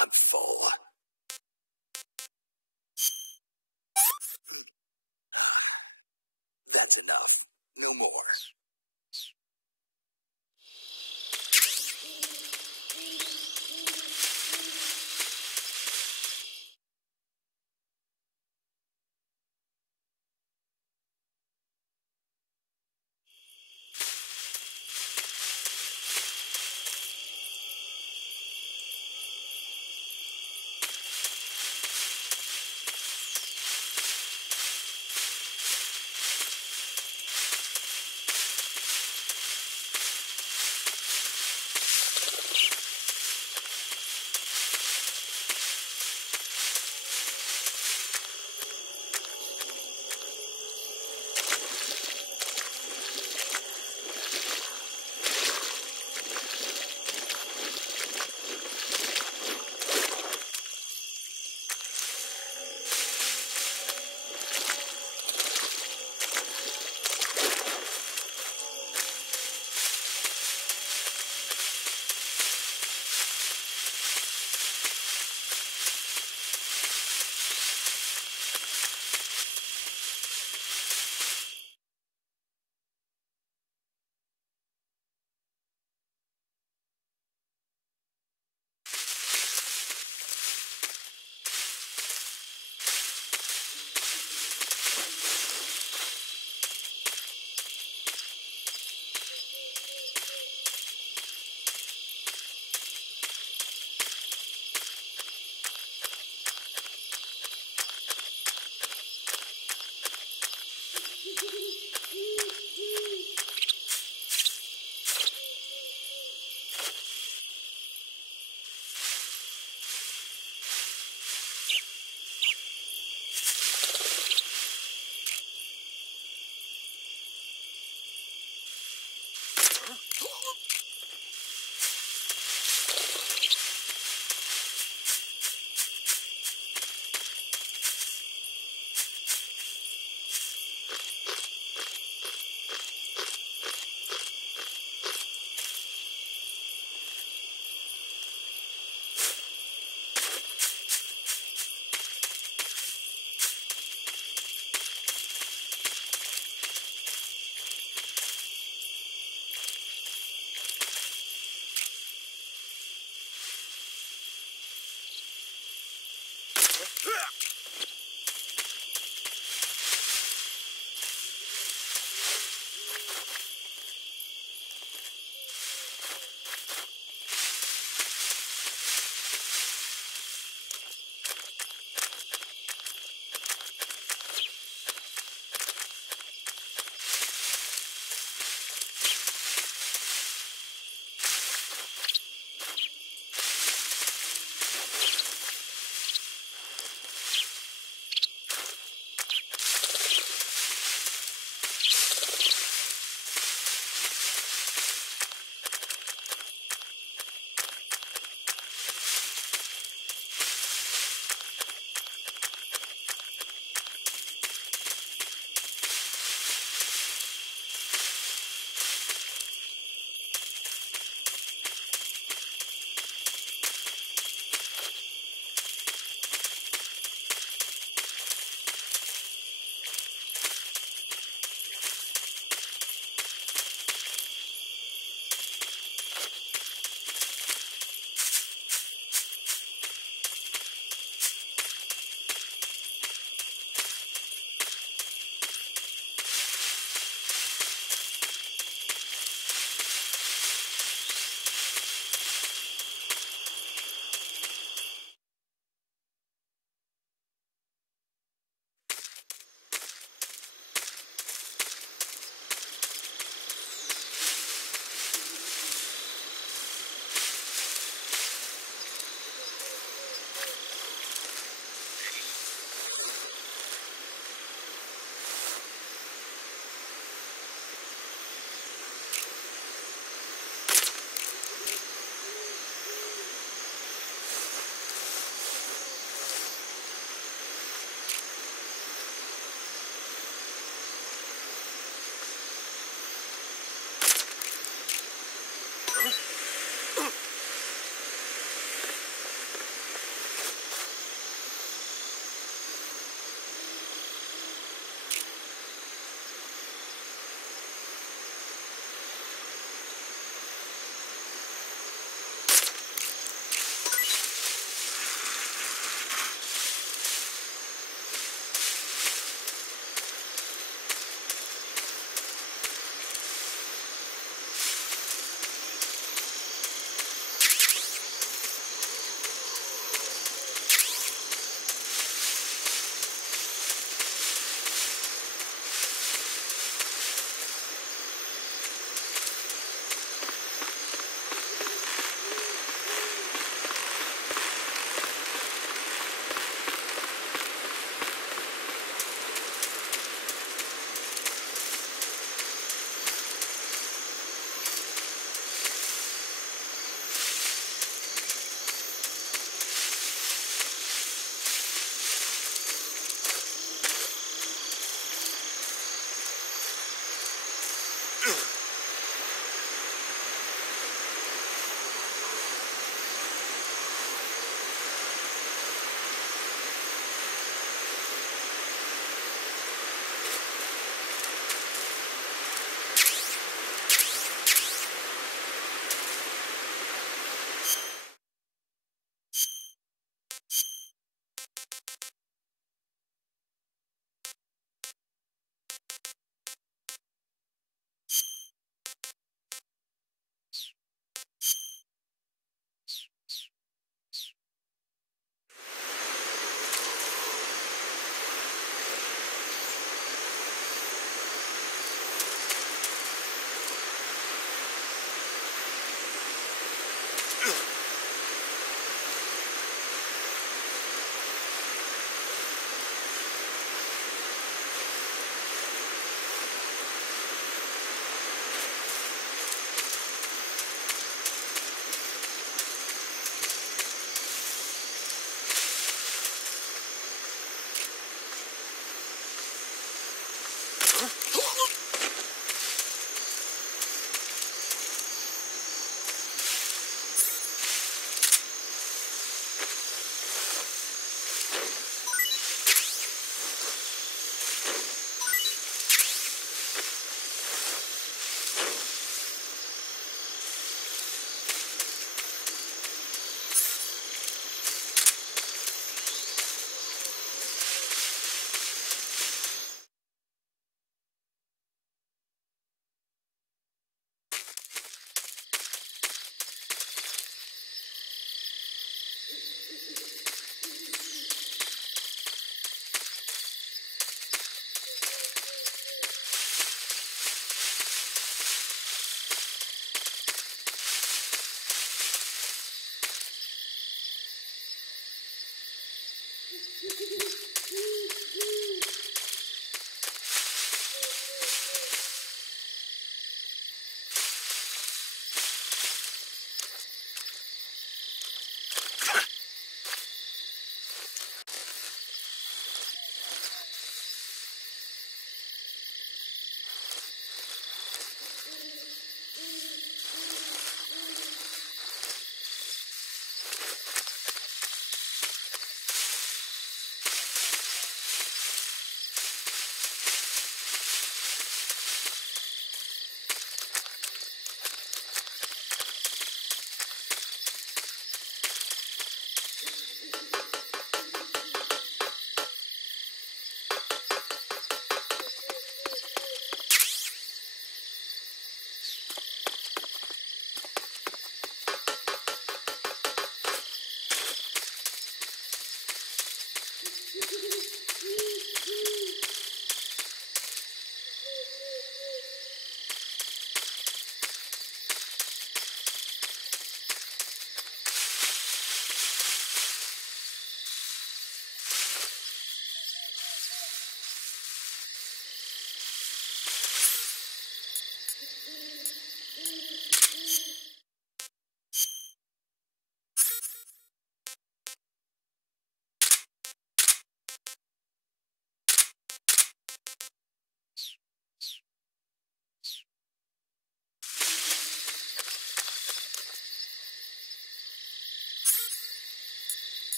I'm full. That's enough. No more.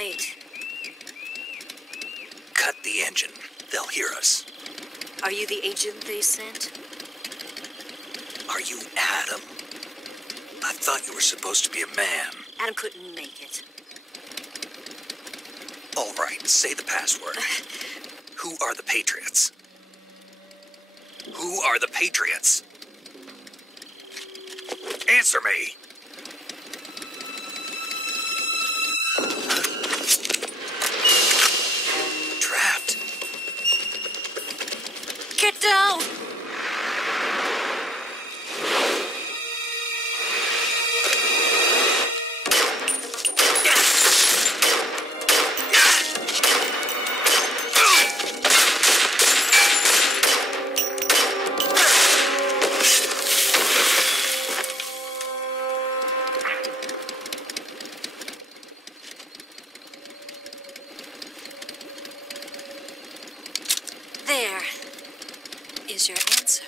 right. Cut the engine. They'll hear us. Are you the agent they sent? Are you Adam? I thought you were supposed to be a man. Adam couldn't make it. All right, say the password. Who are the Patriots? Who are the Patriots? Answer me! Trapped. Get down! There is your answer.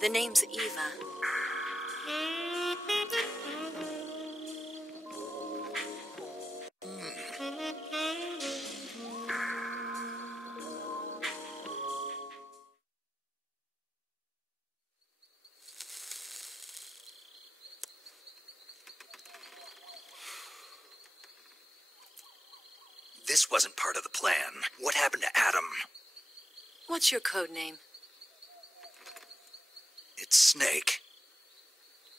The name's Eva. This wasn't part of the plan. What happened to Adam? What's your code name? It's Snake.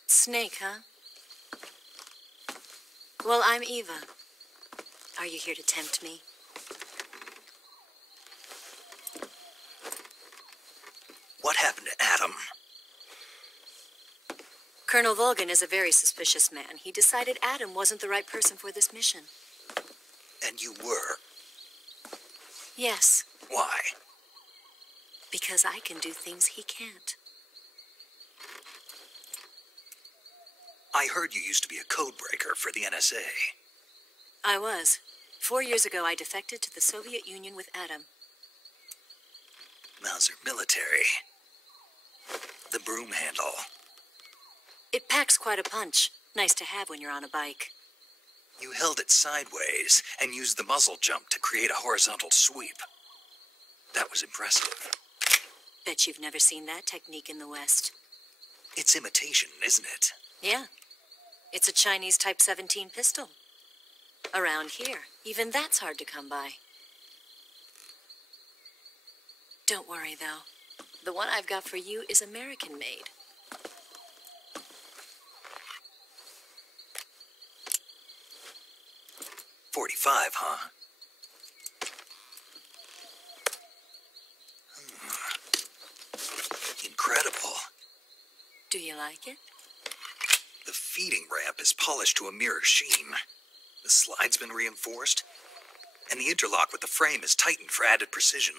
Snake, huh? Well, I'm Eva. Are you here to tempt me? What happened to Adam? Colonel Volgin is a very suspicious man. He decided Adam wasn't the right person for this mission. And you were? Yes. Why? Because I can do things he can't. I heard you used to be a codebreaker for the NSA. I was. 4 years ago, I defected to the Soviet Union with Adam. Mauser military. The broom handle. It packs quite a punch. Nice to have when you're on a bike. You held it sideways and used the muzzle jump to create a horizontal sweep. That was impressive. Bet you've never seen that technique in the West. It's imitation, isn't it? Yeah. It's a Chinese Type 17 pistol. Around here, even that's hard to come by. Don't worry, though. The one I've got for you is American-made. .45, huh? Incredible. Do you like it? The feeding ramp is polished to a mirror sheen. The slide's been reinforced, and the interlock with the frame is tightened for added precision.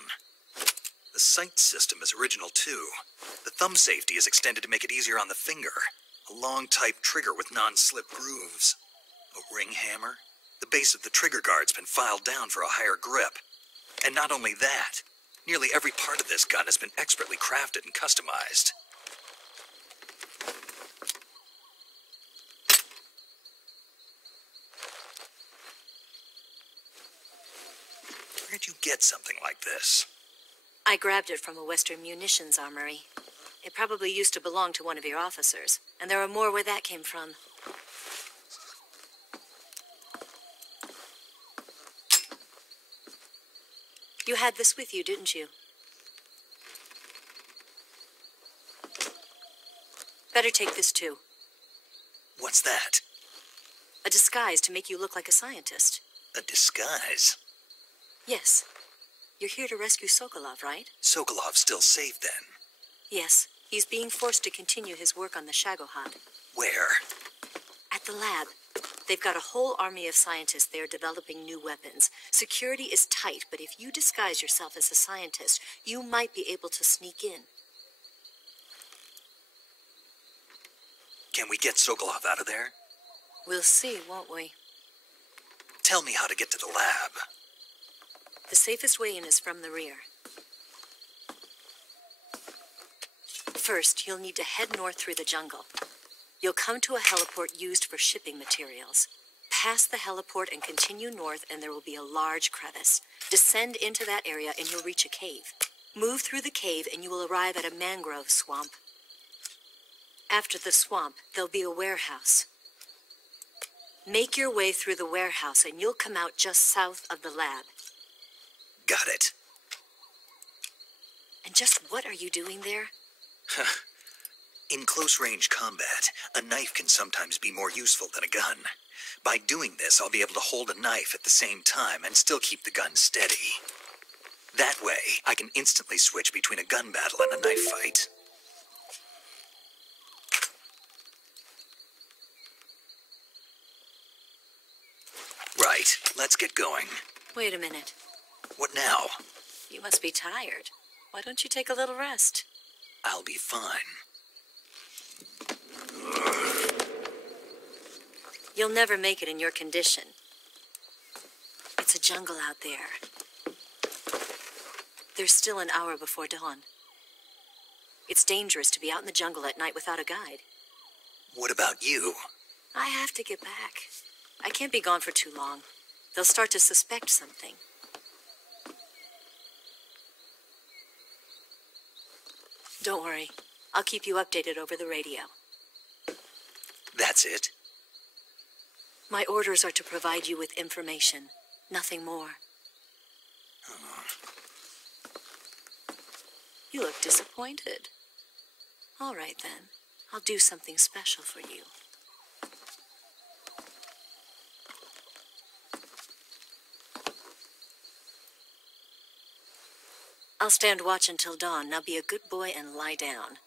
The sight system is original, too. The thumb safety is extended to make it easier on the finger. A long-type trigger with non-slip grooves. A ring hammer. The base of the trigger guard's been filed down for a higher grip. And not only that, nearly every part of this gun has been expertly crafted and customized. Where'd you get something like this? I grabbed it from a Western munitions armory. It probably used to belong to one of your officers, and there are more where that came from. You had this with you, didn't you? Better take this too. What's that? A disguise to make you look like a scientist. A disguise? Yes. You're here to rescue Sokolov, right? Sokolov's still safe, then? Yes. He's being forced to continue his work on the Shagohod. Where? At the lab. They've got a whole army of scientists there developing new weapons. Security is tight, but if you disguise yourself as a scientist, you might be able to sneak in. Can we get Sokolov out of there? We'll see, won't we? Tell me how to get to the lab. The safest way in is from the rear. First, you'll need to head north through the jungle. You'll come to a heliport used for shipping materials. Pass the heliport and continue north, and there will be a large crevice. Descend into that area, and you'll reach a cave. Move through the cave, and you will arrive at a mangrove swamp. After the swamp, there'll be a warehouse. Make your way through the warehouse, and you'll come out just south of the lab. Got it. And just what are you doing there? In close-range combat, a knife can sometimes be more useful than a gun. By doing this, I'll be able to hold a knife at the same time and still keep the gun steady. That way, I can instantly switch between a gun battle and a knife fight. Right, let's get going. Wait a minute. What now? You must be tired. Why don't you take a little rest? I'll be fine. You'll never make it in your condition. It's a jungle out there. There's still an hour before dawn. It's dangerous to be out in the jungle at night without a guide. What about you? I have to get back. I can't be gone for too long. They'll start to suspect something. Don't worry. I'll keep you updated over the radio. That's it? My orders are to provide you with information. Nothing more. You look disappointed. All right, then. I'll do something special for you. I'll stand watch until dawn. Now be a good boy and lie down.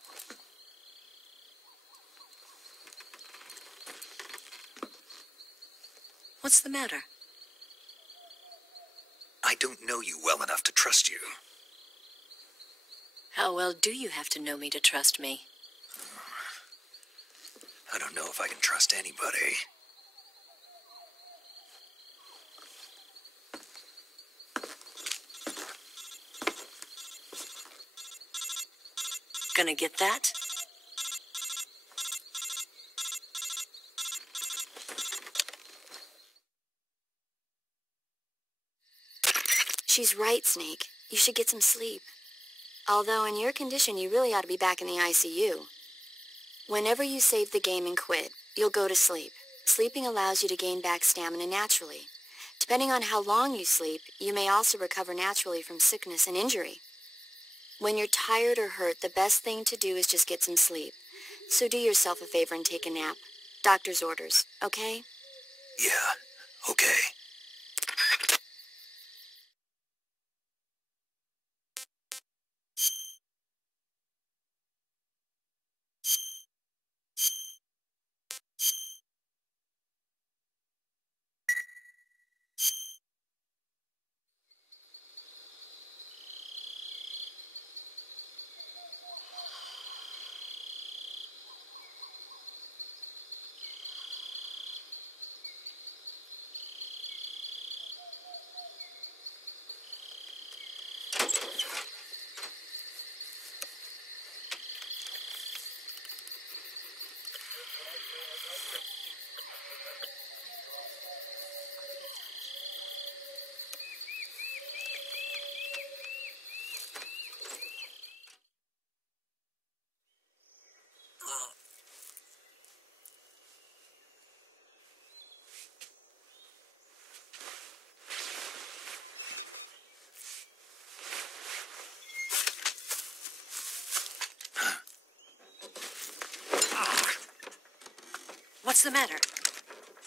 What's the matter? I don't know you well enough to trust you. How well do you have to know me to trust me? I don't know if I can trust anybody. Gonna get that? She's right, Snake. You should get some sleep. Although in your condition, you really ought to be back in the ICU. Whenever you save the game and quit, you'll go to sleep. Sleeping allows you to gain back stamina naturally. Depending on how long you sleep, you may also recover naturally from sickness and injury. When you're tired or hurt, the best thing to do is just get some sleep. So do yourself a favor and take a nap. Doctor's orders, okay? Yeah, okay. What's the matter?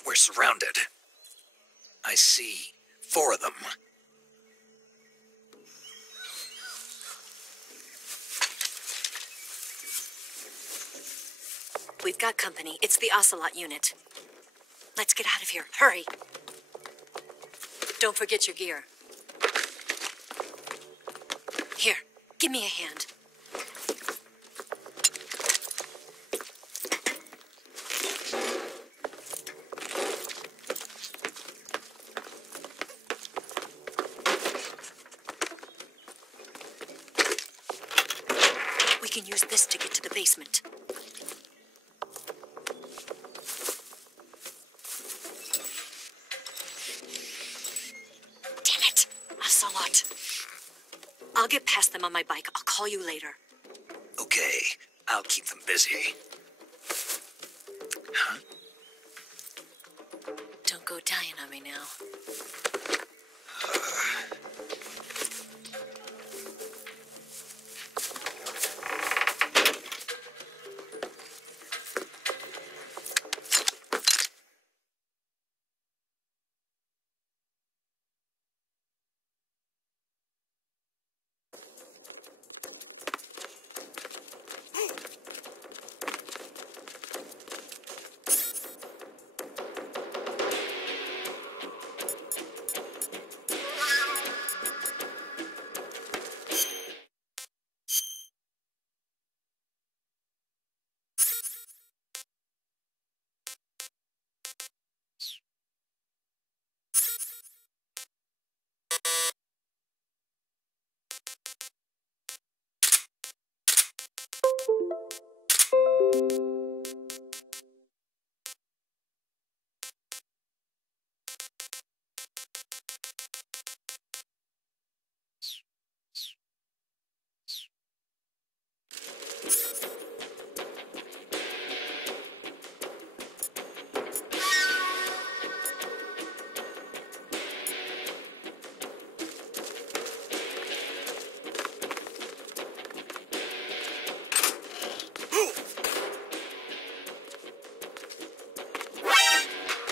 We're surrounded. I see 4 of them. we've got company. It's the Ocelot unit. Let's get out of here. Hurry. Don't forget your gear. Here, give me a hand. We can use this to get to the basement. Damn it! Ocelot. I'll get past them on my bike. I'll call you later. Okay, I'll keep them busy. Huh? Don't go dying on me now.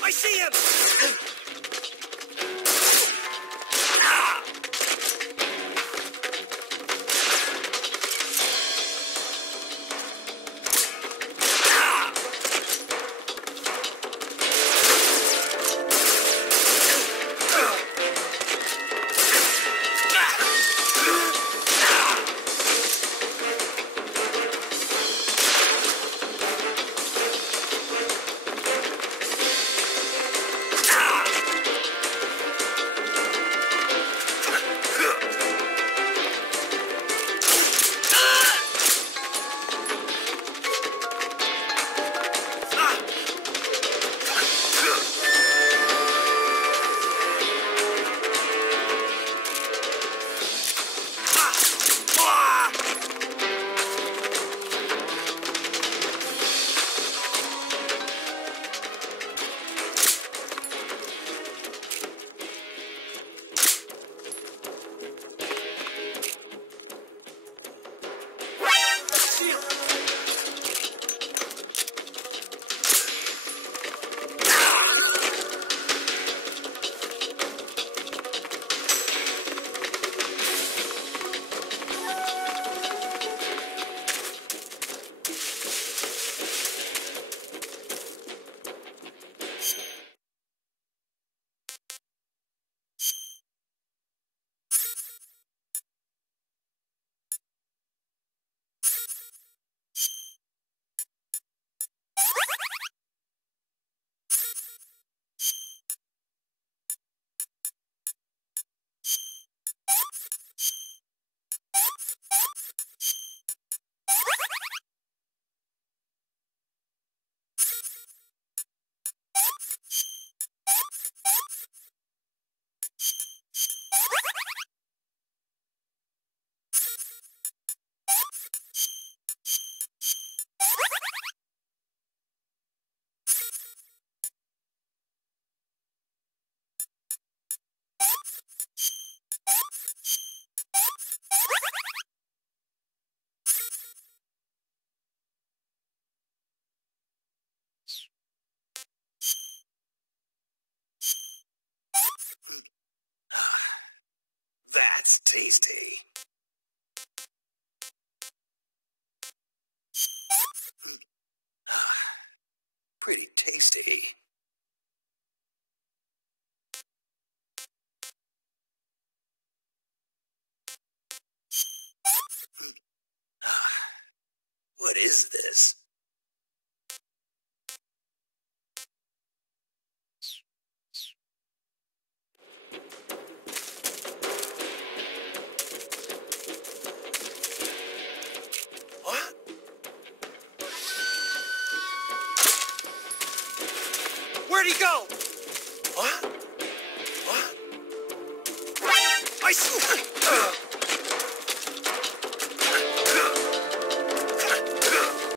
I see him! That's tasty. see. What is this? What? Where'd he go? What? What? I